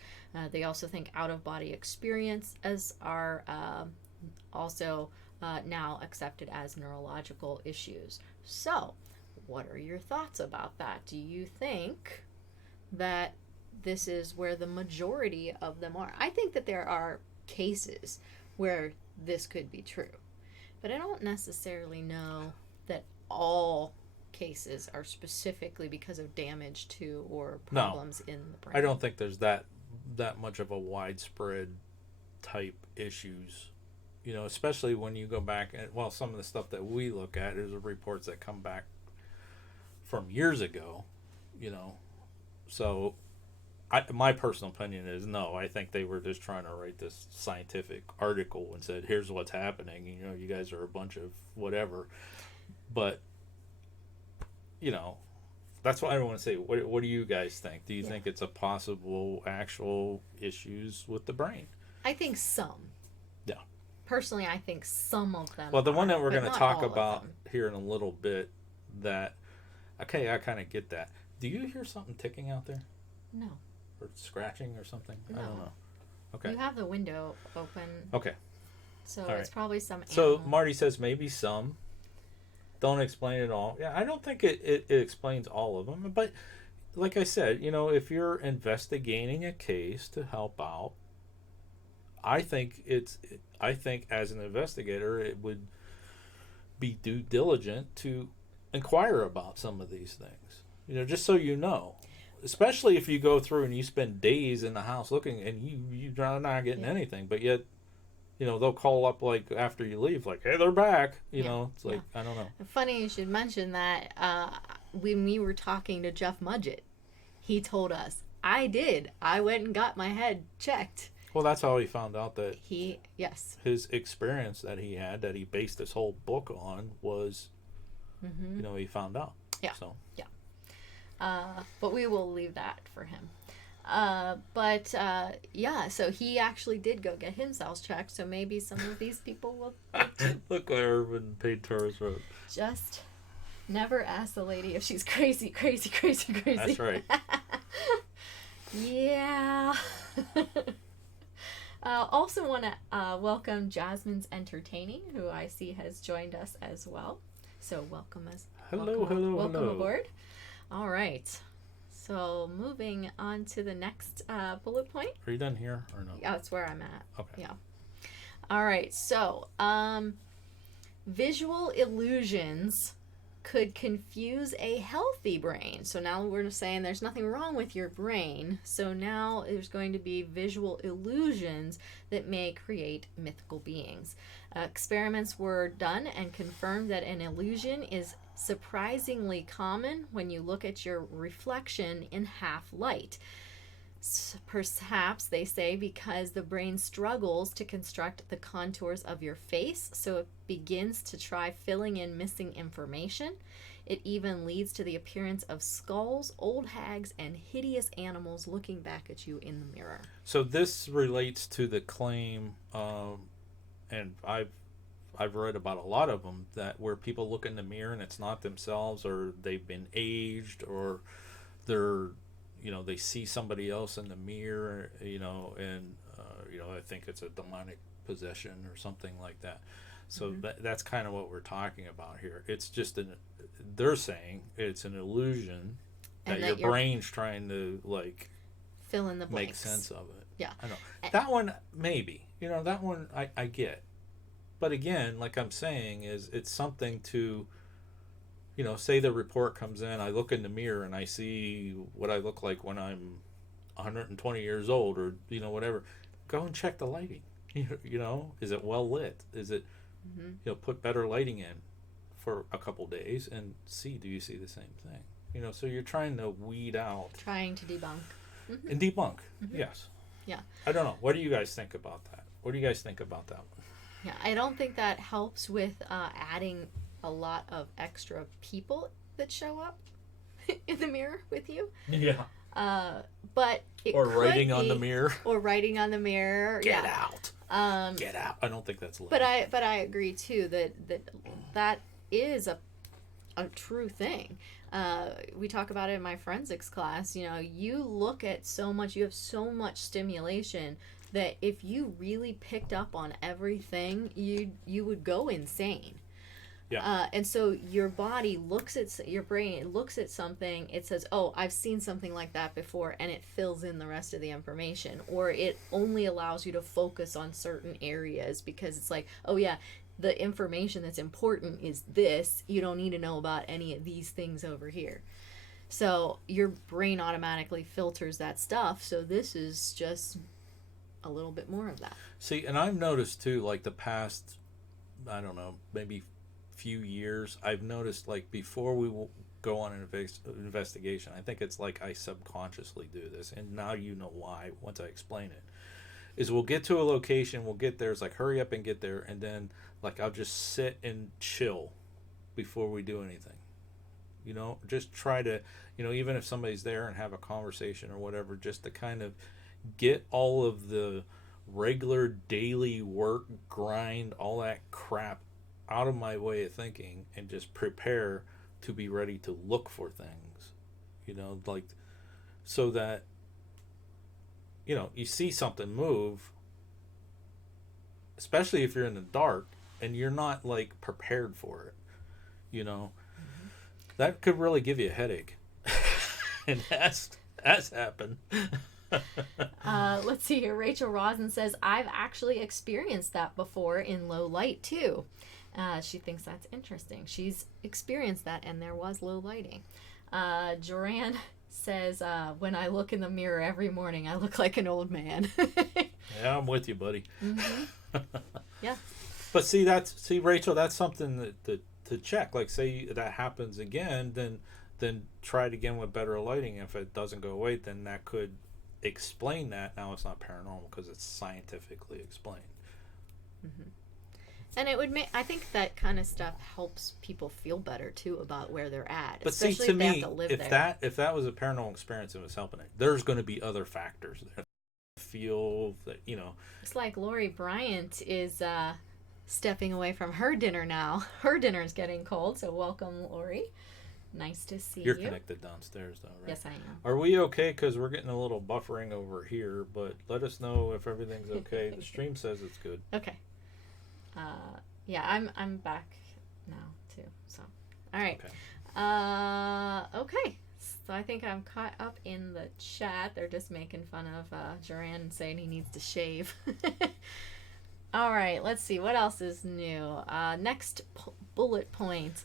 They also think out-of-body experiences are also now accepted as neurological issues. So, what are your thoughts about that? Do you think that this is where the majority of them are? I think that there are cases where this could be true, but I don't necessarily know that all cases are specifically because of damage to or problems in the brain. I don't think there's that much of a widespread type issues, especially when you go back and, well, some of the stuff that we look at is the reports that come back from years ago, so my personal opinion is no. I think they were just trying to write this scientific article and said, here's what's happening, you guys are a bunch of whatever. But that's why I don't want to say, what do you guys think? Do you think it's a possible actual issues with the brain? I think some. Yeah. Personally, I think some of them. Well, the one that we're going to talk about here in a little bit, that, okay, I kind of get that. Do you hear something ticking out there? No. Or scratching or something? No. I don't know. Okay. You have the window open. Okay. So all it's right. probably some animal. So Marty says maybe some. Don't explain it all. Yeah, I don't think it explains all of them. But like I said, if you're investigating a case to help out, I think as an investigator, it would be due diligent to inquire about some of these things. Just so you know. Especially if you go through and you spend days in the house looking and you're not getting anything, but yet they'll call up like after you leave, like, hey, they're back. It's like, I don't know. Funny you should mention that. When we were talking to Jeff Mudgett, he told us, I went and got my head checked. Well, that's how he found out that yes, his experience that he had, that he based his whole book on, was, he found out. Yeah. So. Yeah. But we will leave that for him. So he actually did go get himself checked, so maybe some of these people will Look what Urban Paid Tourist wrote. Just never ask the lady if she's crazy. That's right. Yeah. Also want to welcome Jasmine's Entertaining, who I see has joined us as well. So welcome welcome aboard. All right. So moving on to the next bullet point. Are you done here or no? Yeah, that's where I'm at. Okay. Yeah. All right. So visual illusions could confuse a healthy brain. So now we're saying there's nothing wrong with your brain. So now there's going to be visual illusions that may create mythical beings. Experiments were done and confirmed that an illusion is surprisingly common when you look at your reflection in half light. Perhaps, they say, because the brain struggles to construct the contours of your face, so it begins to try filling in missing information. It even leads to the appearance of skulls, old hags, and hideous animals looking back at you in the mirror. So this relates to the claim, and I've read about a lot of them, that where people look in the mirror and it's not themselves, or they've been aged, or they're they see somebody else in the mirror, and I think it's a demonic possession or something like that. So that's kind of what we're talking about here. It's just they're saying it's an illusion that your brain's trying to fill in the blanks, make sense of it. Yeah, I know that one maybe. That one I get, but again, like I'm saying, is it's something to. Say the report comes in, I look in the mirror and I see what I look like when I'm 120 years old, or, whatever. Go and check the lighting. Is it well lit? Is it, put better lighting in for a couple days and do you see the same thing? So you're trying to weed out. Trying to debunk. And debunk, yes. Yeah. I don't know. What do you guys think about that? What do you guys think about that one? Yeah, I don't think that helps with adding a lot of extra people that show up in the mirror with you. Yeah. But it Or could writing on be- the mirror. or writing on the mirror. Get yeah. out. Get out. I don't think that's lame. But I agree too that is a true thing. We talk about it in my forensics class. You know, you look at so much, you have so much stimulation that if you really picked up on everything, you would go insane. Yeah. And so your body looks at your brain looks at something, it says, oh, I've seen something like that before, and it fills in the rest of the information, or it only allows you to focus on certain areas because it's like, oh yeah, the information that's important is this, you don't need to know about any of these things over here. So your brain automatically filters that stuff, so this is just a little bit more of that. See, and I've noticed too, like the past, I don't know, maybe few years, I've noticed like before we will go on an investigation, I think it's like I subconsciously do this, and now you know why once I explain it. Is we'll get to a location, we'll get there, it's like hurry up and get there, and then like I'll just sit and chill before we do anything. You know, just try to, you know, even if somebody's there and have a conversation or whatever, just to kind of get all of the regular daily work, grind, all that crap out of my way of thinking and just prepare to be ready to look for things. You know, like so that, you know, you see something move, especially if you're in the dark and you're not like prepared for it, you know, that could really give you a headache. And that's happened. Let's see here. Rachel Rosen says, I've actually experienced that before in low light too. She thinks that's interesting. She's experienced that, and there was low lighting. Joranne says, when I look in the mirror every morning, I look like an old man. Yeah, I'm with you, buddy. Mm-hmm. Yeah. But see, Rachel, that's something that to check. Like, say that happens again, then try it again with better lighting. If it doesn't go away, then that could explain that. Now it's not paranormal because it's scientifically explained. Mm-hmm. And it would make, I think that kind of stuff helps people feel better too about where they're at. But see, especially to if they have me, to live if there. if that was a paranormal experience and was helping it, there's going to be other factors that feel that, you know. It's like Lori Bryant is stepping away from her dinner now. Her dinner is getting cold, so welcome, Lori. Nice to see You're you. connected downstairs, though, right? Yes, I am. Are we okay? Because we're getting a little buffering over here, but let us know if everything's okay. The stream says it's good. Okay. Yeah, I'm back now too. So, all right. Okay. Okay. So I think I'm caught up in the chat. They're just making fun of Joran and saying he needs to shave. All right. Let's see what else is new. Next bullet point.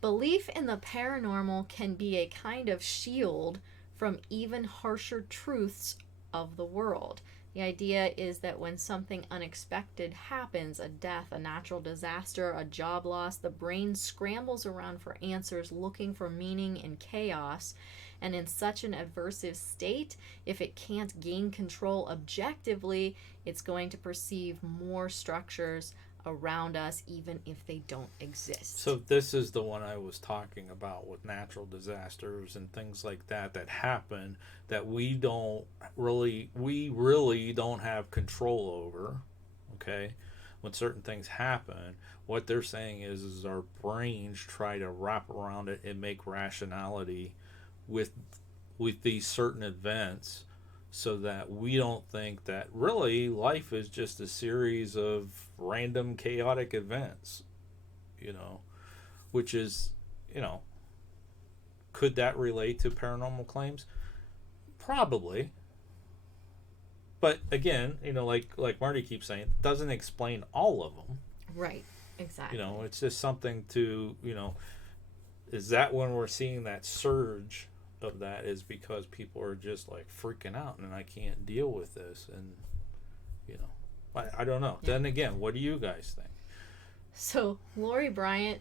Belief in the paranormal can be a kind of shield from even harsher truths of the world. The idea is that when something unexpected happens, a death, a natural disaster, a job loss, the brain scrambles around for answers, looking for meaning in chaos. And in such an aversive state, if it can't gain control objectively, it's going to perceive more structures around us even if they don't exist. So this is the one I was talking about with natural disasters and things like that happen that we really don't have control over. Okay, when certain things happen, what they're saying is our brains try to wrap around it and make rationality with these certain events, so that we don't think that really life is just a series of random chaotic events, you know, which is, you know, could that relate to paranormal claims? Probably. But again, you know, like Marty keeps saying, it doesn't explain all of them. Right, exactly. You know, it's just something to, you know, is that when we're seeing that surge of that is because people are just like freaking out and I can't deal with this, and you know, I don't know. Yeah. Then again, what do you guys think? So Lori Bryant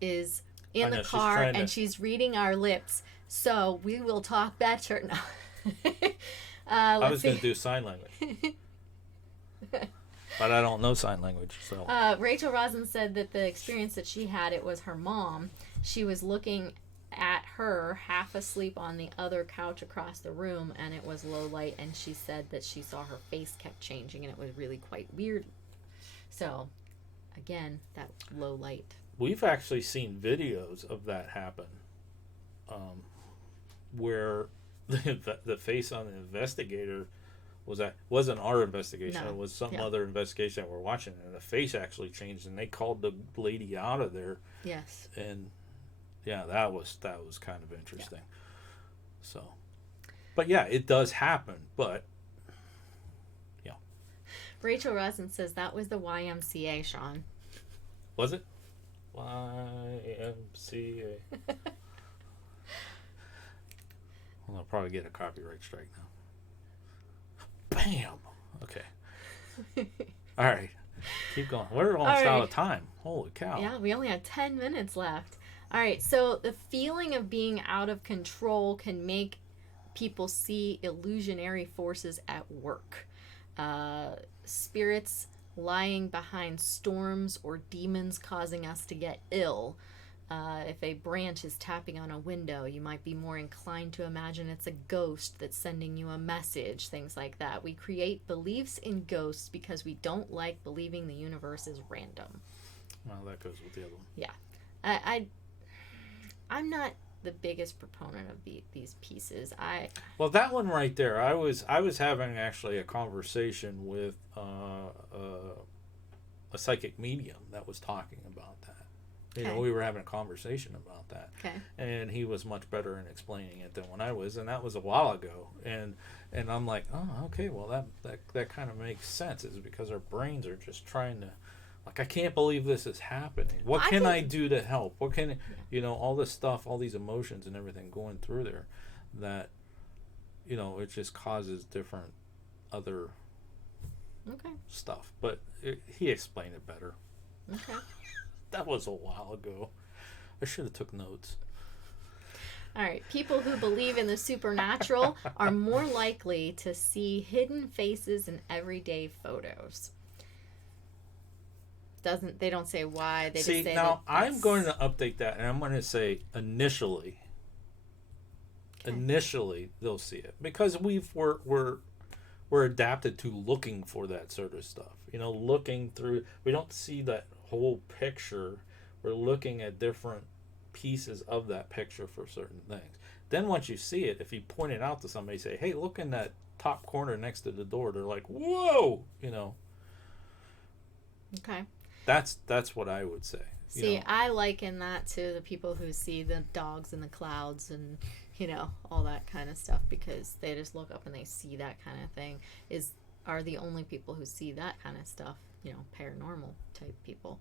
is in the car and she's reading our lips, so we will talk better now. I was going to do sign language. But I don't know sign language, so. Rachel Rosen said that the experience that she had, it was her mom. She was looking at her, half asleep on the other couch across the room, and it was low light, and she said that she saw her face kept changing, and it was really quite weird. So, again, that low light. We've actually seen videos of that happen, where the face on the investigator wasn't our investigation. No. It was some other investigation that we're watching, and the face actually changed, and they called the lady out of there. Yes. And yeah, that was kind of interesting. Yeah. So, but yeah, it does happen. But yeah. Rachel Rosen says that was the YMCA, Sean. Was it? YMCA. Well, I'll probably get a copyright strike now. Bam. Okay. All right. Keep going. We're almost out of time. Holy cow. Yeah, we only have 10 minutes left. All right. So the feeling of being out of control can make people see illusionary forces at work. Spirits lying behind storms or demons causing us to get ill. If a branch is tapping on a window, you might be more inclined to imagine it's a ghost that's sending you a message, things like that. We create beliefs in ghosts because we don't like believing the universe is random. Well, that goes with the other one. Yeah. I'm not the biggest proponent of these pieces. Well, that one right there, I was having actually a conversation with a psychic medium that was talking about that. You know, we were having a conversation about that. Okay. And he was much better in explaining it than when I was, and that was a while ago. And I'm like, oh, okay, well that kind of makes sense. Is because our brains are just trying to, like, I can't believe this is happening. What can I do to help? What can you know, all this stuff, all these emotions and everything going through there, that, you know, it just causes different other stuff. But he explained it better. Okay. That was a while ago. I should have took notes. All right. People who believe in the supernatural are more likely to see hidden faces in everyday photos. They don't say why. They just say now I'm going to update that, and I'm going to say initially they'll see it, because we're adapted to looking for that sort of stuff. You know, looking through. We don't see that whole picture. We're looking at different pieces of that picture for certain things. Then once you see it, if you point it out to somebody, say, hey, look in that top corner next to the door, they're like, whoa, you know. Okay. That's what I would say. See, you know? I liken that to the people who see the dogs in the clouds and, you know, all that kind of stuff, because they just look up and they see that kind of thing. Are the only people who see that kind of stuff, you know, paranormal type people.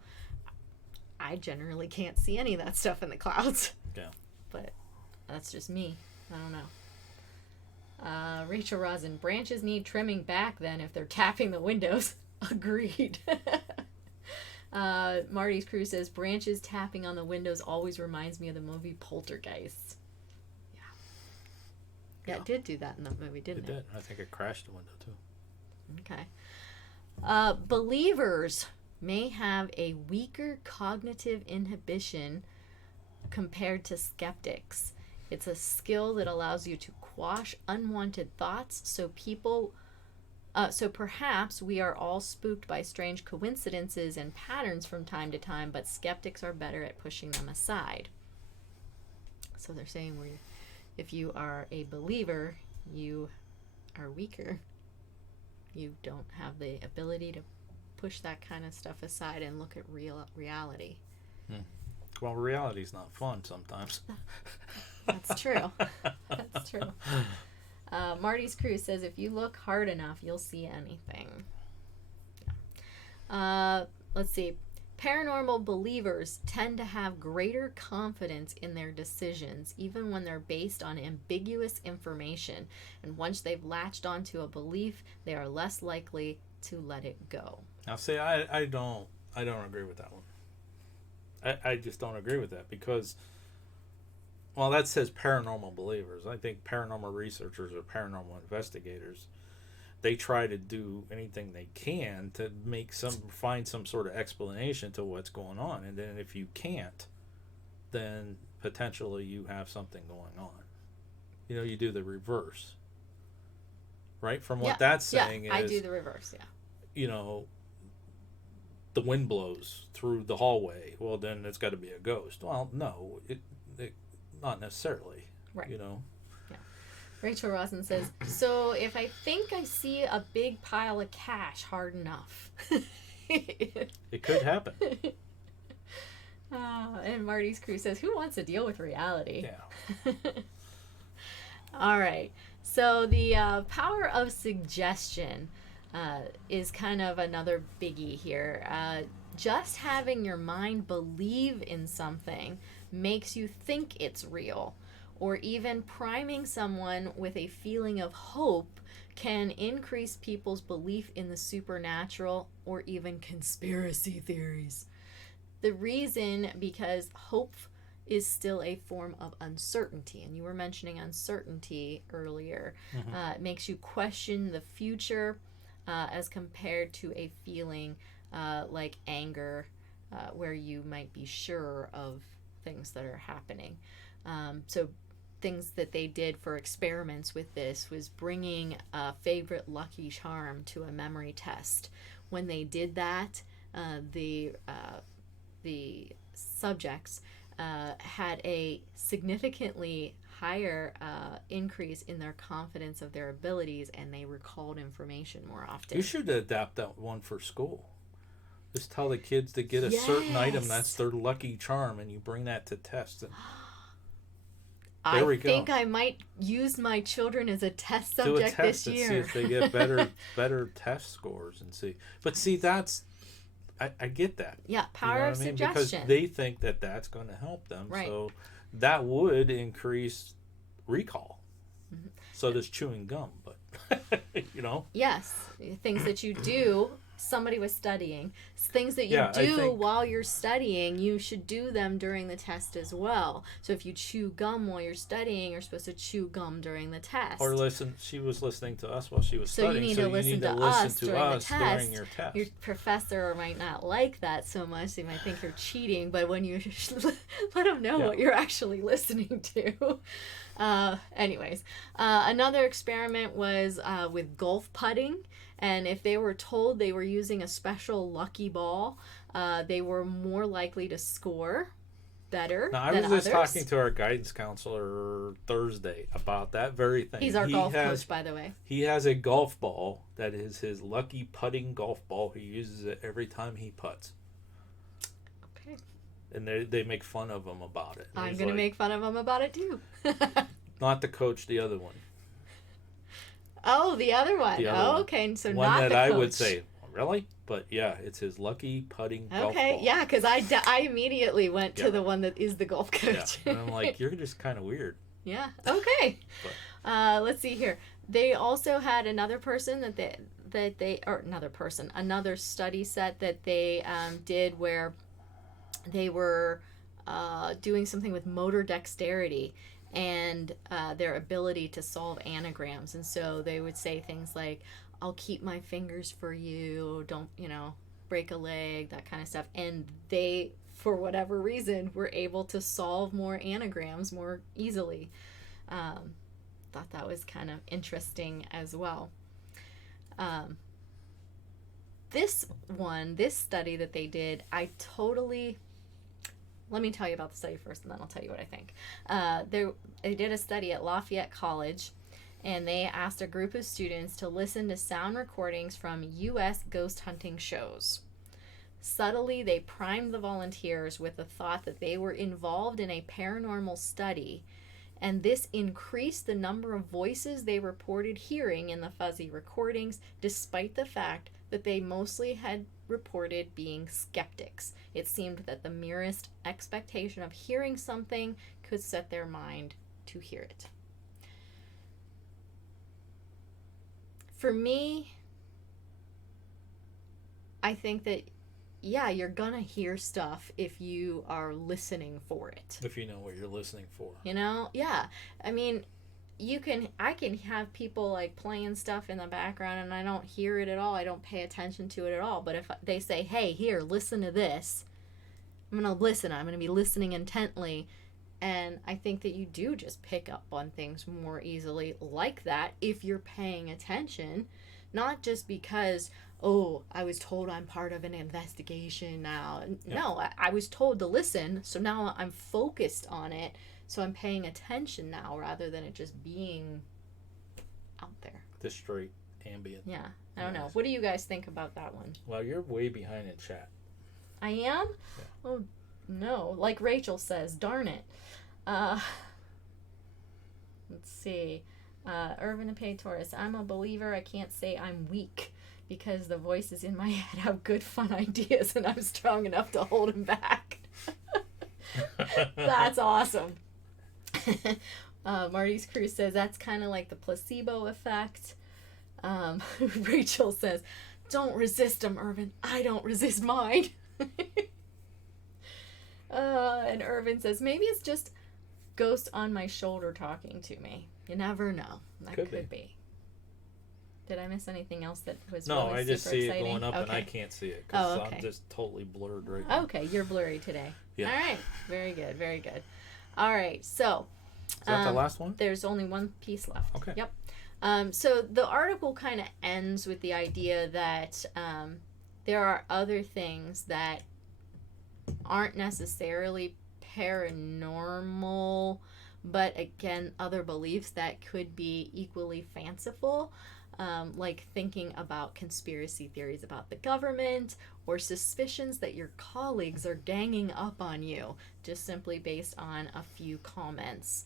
I generally can't see any of that stuff in the clouds. Yeah. But that's just me. I don't know. Rachel Rosen, branches need trimming back then if they're tapping the windows. Agreed. Marty's Crew says, branches tapping on the windows always reminds me of the movie Poltergeist. Yeah, it did do that in the movie, didn't it? It did. I think it crashed the window, too. Okay. Believers may have a weaker cognitive inhibition compared to skeptics. It's a skill that allows you to quash unwanted thoughts, so perhaps we are all spooked by strange coincidences and patterns from time to time, but skeptics are better at pushing them aside. So they're saying if you are a believer, you are weaker. You don't have the ability to push that kind of stuff aside and look at reality. Well, reality's not fun sometimes. That's true. That's true. Marty's Crew says, if you look hard enough, you'll see anything. Let's see. Paranormal believers tend to have greater confidence in their decisions, even when they're based on ambiguous information. And once they've latched onto a belief, they are less likely to let it go. Now, see, I don't agree with that one. I just don't agree with that, because, well, that says paranormal believers. I think paranormal researchers or paranormal investigators, they try to do anything they can to find some sort of explanation to what's going on. And then if you can't, then potentially you have something going on. You know, you do the reverse, right? From what that's saying is, I do the reverse. Yeah. you know, the wind blows through the hallway. Well, then it's got to be a ghost. Well, no, it not necessarily. Right. You know. Yeah. Rachel Rosen says, so if I think I see a big pile of cash hard enough. It could happen. And Marty's Crew says, who wants to deal with reality? Yeah. All right. So the power of suggestion is kind of another biggie here. Just having your mind believe in something makes you think it's real, or even priming someone with a feeling of hope can increase people's belief in the supernatural or even conspiracy theories. The reason, because hope is still a form of uncertainty, and you were mentioning uncertainty earlier. It makes you question the future as compared to a feeling like anger, where you might be sure of things that are happening. So things that they did for experiments with this was bringing a favorite lucky charm to a memory test. When they did that, the subjects had a significantly higher increase in their confidence of their abilities, and they recalled information more often. You should adapt that one for school. Just tell the kids to get a certain item that's their lucky charm, and you bring that to test. And there we go. I think I might use my children as a test subject this year. See if they get better test scores and see. But see, that's I get that. Yeah, power of suggestion. Because they think that that's going to help them. Right. So that would increase recall. Mm-hmm. So does chewing gum, but you know. Yes, things that you do. Somebody was studying. Things that you do while you're studying, you should do them during the test as well. So if you chew gum while you're studying, you're supposed to chew gum during the test. Or listen, she was listening to us while she was studying. So you need to listen to us during your test. Your professor might not like that so much. They might think you're cheating, but when you let them know what you're actually listening to. Anyways, another experiment was with golf putting. And if they were told they were using a special lucky ball, they were more likely to score better than others. I was just talking to our guidance counselor Thursday about that very thing. He's our golf coach, by the way. He has a golf ball that is his lucky putting golf ball. He uses it every time he putts. Okay. And they make fun of him about it. I'm going to make fun of him about it, too. Not the coach, the other one. Oh, the other one. Okay. So one not that the coach. I would say, really? But yeah, it's his lucky putting golf ball. Okay, yeah, because I immediately went to the one that is the golf coach. Yeah. And I'm like, you're just kind of weird. Yeah. Okay. Let's see here. They also had another person another study set that they did where they were doing something with motor dexterity and their ability to solve anagrams. And so they would say things like, I'll keep my fingers for you, don't, break a leg, that kind of stuff. And they, for whatever reason, were able to solve more anagrams more easily. Thought that was kind of interesting as well. This study that they did, let me tell you about the study first, and then I'll tell you what I think. They did a study at Lafayette College, and they asked a group of students to listen to sound recordings from U.S. ghost hunting shows. Subtly, they primed the volunteers with the thought that they were involved in a paranormal study, and this increased the number of voices they reported hearing in the fuzzy recordings, despite the fact that they mostly had reported being skeptics. It seemed that the merest expectation of hearing something could set their mind to hear it. For me, I think that, you're gonna hear stuff if you are listening for it. If you know what you're listening for. Yeah. I mean, I can have people like playing stuff in the background and I don't hear it at all. I don't pay attention to it at all. But if they say, hey, here, listen to this, I'm going to listen. I'm going to be listening intently. And I think that you do just pick up on things more easily like that if you're paying attention, not just because, oh, I was told I'm part of an investigation now. Yeah. No, I was told to listen, so now I'm focused on it, so I'm paying attention now rather than it just being out there. Just straight ambient. Yeah, I don't know. What do you guys think about that one? Well, you're way behind in chat. I am? Yeah. Oh, no. Like Rachel says, darn it. Let's see. Irvin and Taurus. I'm a believer. I can't say I'm weak because the voices in my head have good, fun ideas and I'm strong enough to hold them back. That's awesome. Marty's Crew says that's kind of like the placebo effect. Rachel says, don't resist them, Irvin. I don't resist mine. And Irvin says, maybe it's just ghost on my shoulder talking to me. You never know. That could be. Did I miss anything else that was No, really I just super see exciting? it going up and I can't see it because I'm just totally blurred right now. Okay, you're blurry today. Yeah. All right. Very good. Very good. All right. So. Is that the last one? There's only one piece left. Okay. Yep. So the article kind of ends with the idea that there are other things that aren't necessarily paranormal, but again, other beliefs that could be equally fanciful, like thinking about conspiracy theories about the government or suspicions that your colleagues are ganging up on you just simply based on a few comments.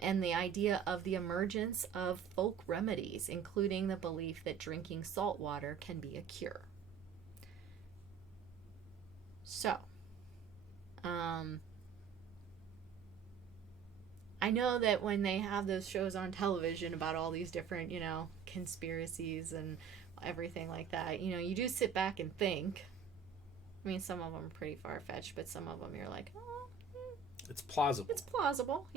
And the idea of the emergence of folk remedies, including the belief that drinking salt water can be a cure. So, I know that when they have those shows on television about all these different, conspiracies and everything like that, you do sit back and think. I mean, some of them are pretty far-fetched, but some of them you're like, oh, it's plausible. It's plausible,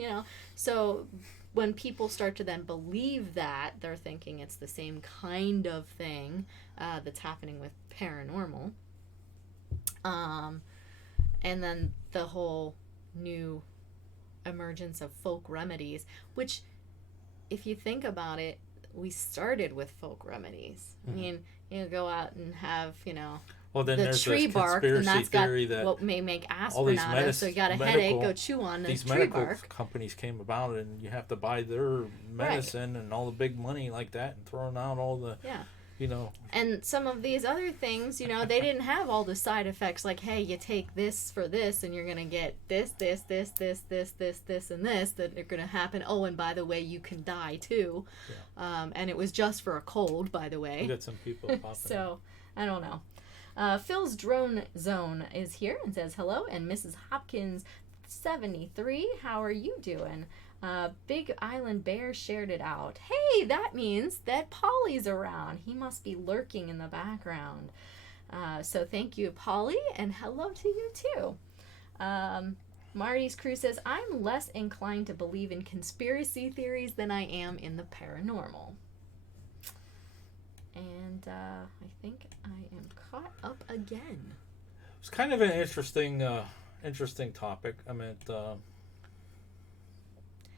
So when people start to then believe that, they're thinking it's the same kind of thing that's happening with paranormal. And then the whole new emergence of folk remedies, which, if you think about it, we started with folk remedies. Mm-hmm. I mean, go out and have, well, then the there's tree this bark, and conspiracy that's got theory that what may make aspirin out of. So you got a headache, go chew on the these tree medical bark. companies came about, and you have to buy their medicine and all the big money like that, and throwing out all the And some of these other things, they didn't have all the side effects like, hey, you take this for this, and you're gonna get this, and this that are gonna happen. Oh, and by the way, you can die too. Yeah. And it was just for a cold, by the way. We got some people popping. So I don't know. Phil's Drone Zone is here and says hello, and Mrs. Hopkins 73, how are you doing? Big Island Bear shared it out. Hey, that means that Polly's around. He must be lurking in the background. So thank you, Polly, and hello to you too. Marty's Crew says, I'm less inclined to believe in conspiracy theories than I am in the paranormal. And I think I am caught up again. It's kind of an interesting topic. I mean,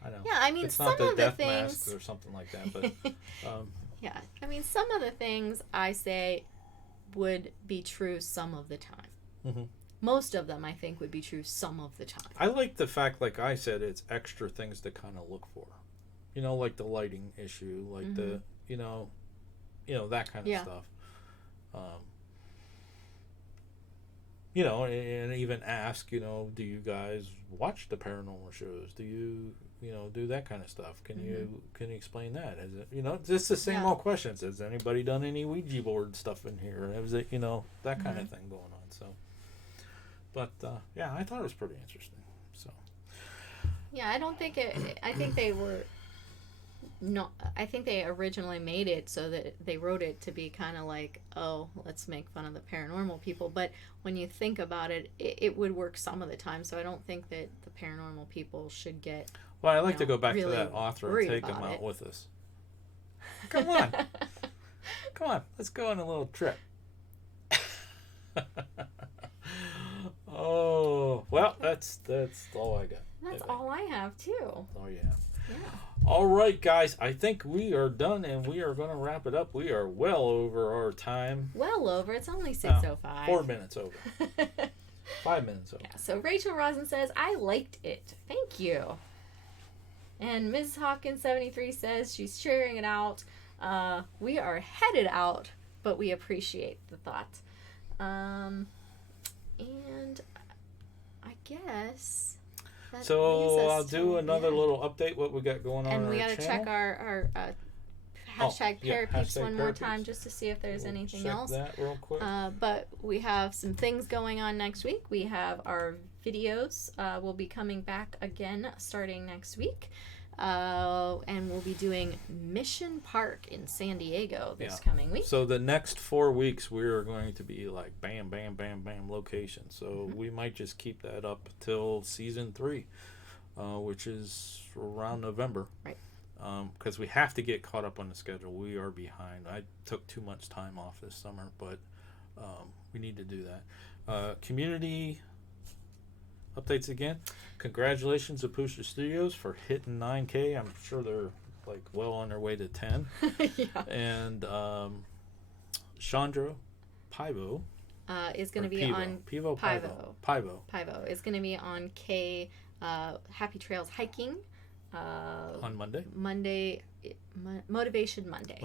I know. Yeah, I mean, it's some not the of the death things mask or something like that, but yeah, I mean, some of the things I say would be true some of the time. Mm-hmm. Most of them, I think, would be true some of the time. I like the fact, like I said, it's extra things to kind of look for. Like the lighting issue, like mm-hmm. That kind of stuff. And even ask, do you guys watch the paranormal shows? Do you, do that kind of stuff? Can mm-hmm. you explain that? Is it, just the same old questions. Has anybody done any Ouija board stuff in here? Is it, that kind mm-hmm. of thing going on? So, but I thought it was pretty interesting. So, yeah, I don't think I think they were. No, I think they originally made it so that they wrote it to be kind of like, oh, let's make fun of the paranormal people. But when you think about it, it would work some of the time. So I don't think that the paranormal people should get. Well, I'd like to go back to that author and take him out with us. Come on. Come on. Let's go on a little trip. Oh, well, that's all I got. That's all I have too. Oh, yeah. Yeah. All right, guys. I think we are done, and we are going to wrap it up. We are well over our time. Well over. It's only 6:05. 4 minutes over. 5 minutes over. Yeah. So Rachel Rosen says, "I liked it. Thank you." And Mrs. Hawkins 73 says she's sharing it out. We are headed out, but we appreciate the thought. And I guess. So I'll do another little update what we got going on. And we got to check our hashtag Parapeeps one more time just to see if there's anything else. That real quick. But we have some things going on next week. We have our videos will be coming back again starting next week. And we'll be doing Mission Park in San Diego this coming week. So the next 4 weeks we're going to be like bam, bam, bam, bam locations. So we might just keep that up till season 3, which is around November. Right. Because we have to get caught up on the schedule. We are behind. I took too much time off this summer, but we need to do that. Community updates again. Congratulations to Pusha Studios for hitting 9K. I'm sure they're like well on their way to 10. Yeah. And Chandra Pivo is going to be on Pivo is going to be on K Happy Trails Hiking on Monday. Motivation Monday.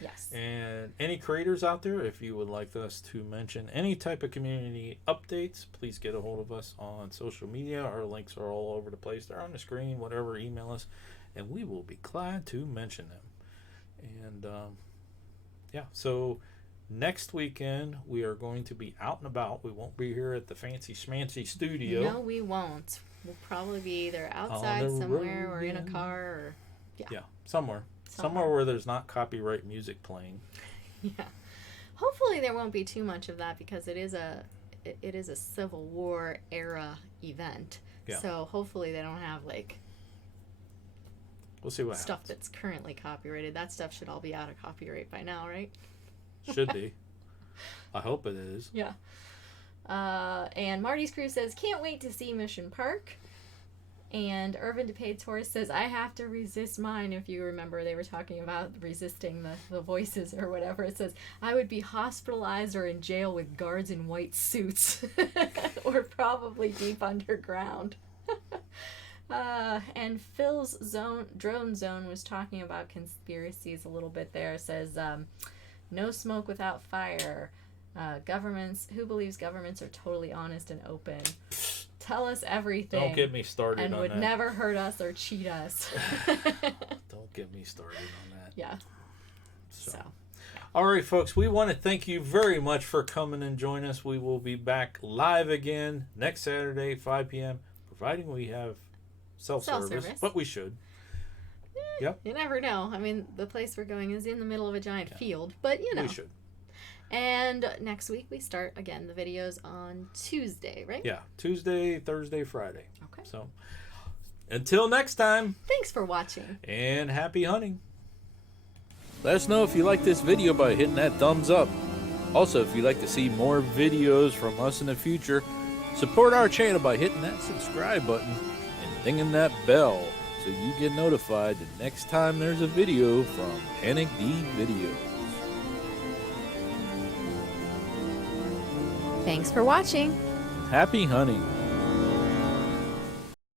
Yes. And any creators out there, if you would like us to mention any type of community updates, please get a hold of us on social media. Our links are all over the place. They're on the screen, whatever, email us, and we will be glad to mention them. And so next weekend we are going to be out and about. We won't be here at the fancy schmancy studio. No, we won't. We'll probably be either outside somewhere or in a car or somewhere where there's not copyright music playing. Yeah. Hopefully there won't be too much of that because it is a Civil War era event. Yeah. So hopefully they don't have like we'll see what stuff happens. That's currently copyrighted. That stuff should all be out of copyright by now, right? Should be. I hope it is. Yeah. And Marty's Crew says, "Can't wait to see Mission Park." And Irvin DePade's Horse says, "I have to resist mine." If you remember, they were talking about resisting the voices or whatever. It says, "I would be hospitalized or in jail with guards in white suits." Or probably deep underground. And Phil's drone zone was talking about conspiracies a little bit there. It says, "No smoke without fire. Who believes governments are totally honest and open? Tell us everything. Don't get me started and on would that. never hurt us or cheat us." Don't get me started on that. Yeah. So. All right, folks, we want to thank you very much for coming and joining us. We will be back live again next Saturday, 5 p.m., providing we have self-service. But we should. Yep. You never know. I mean, the place we're going is in the middle of a giant field, but you know. We should. And next week we start, again, the videos on Tuesday, right? Yeah, Tuesday, Thursday, Friday. Okay. So, until next time. Thanks for watching. And happy hunting. Let us know if you like this video by hitting that thumbs up. Also, if you'd like to see more videos from us in the future, support our channel by hitting that subscribe button and dinging that bell so you get notified the next time there's a video from Panic D Videos. Thanks for watching. Happy hunting.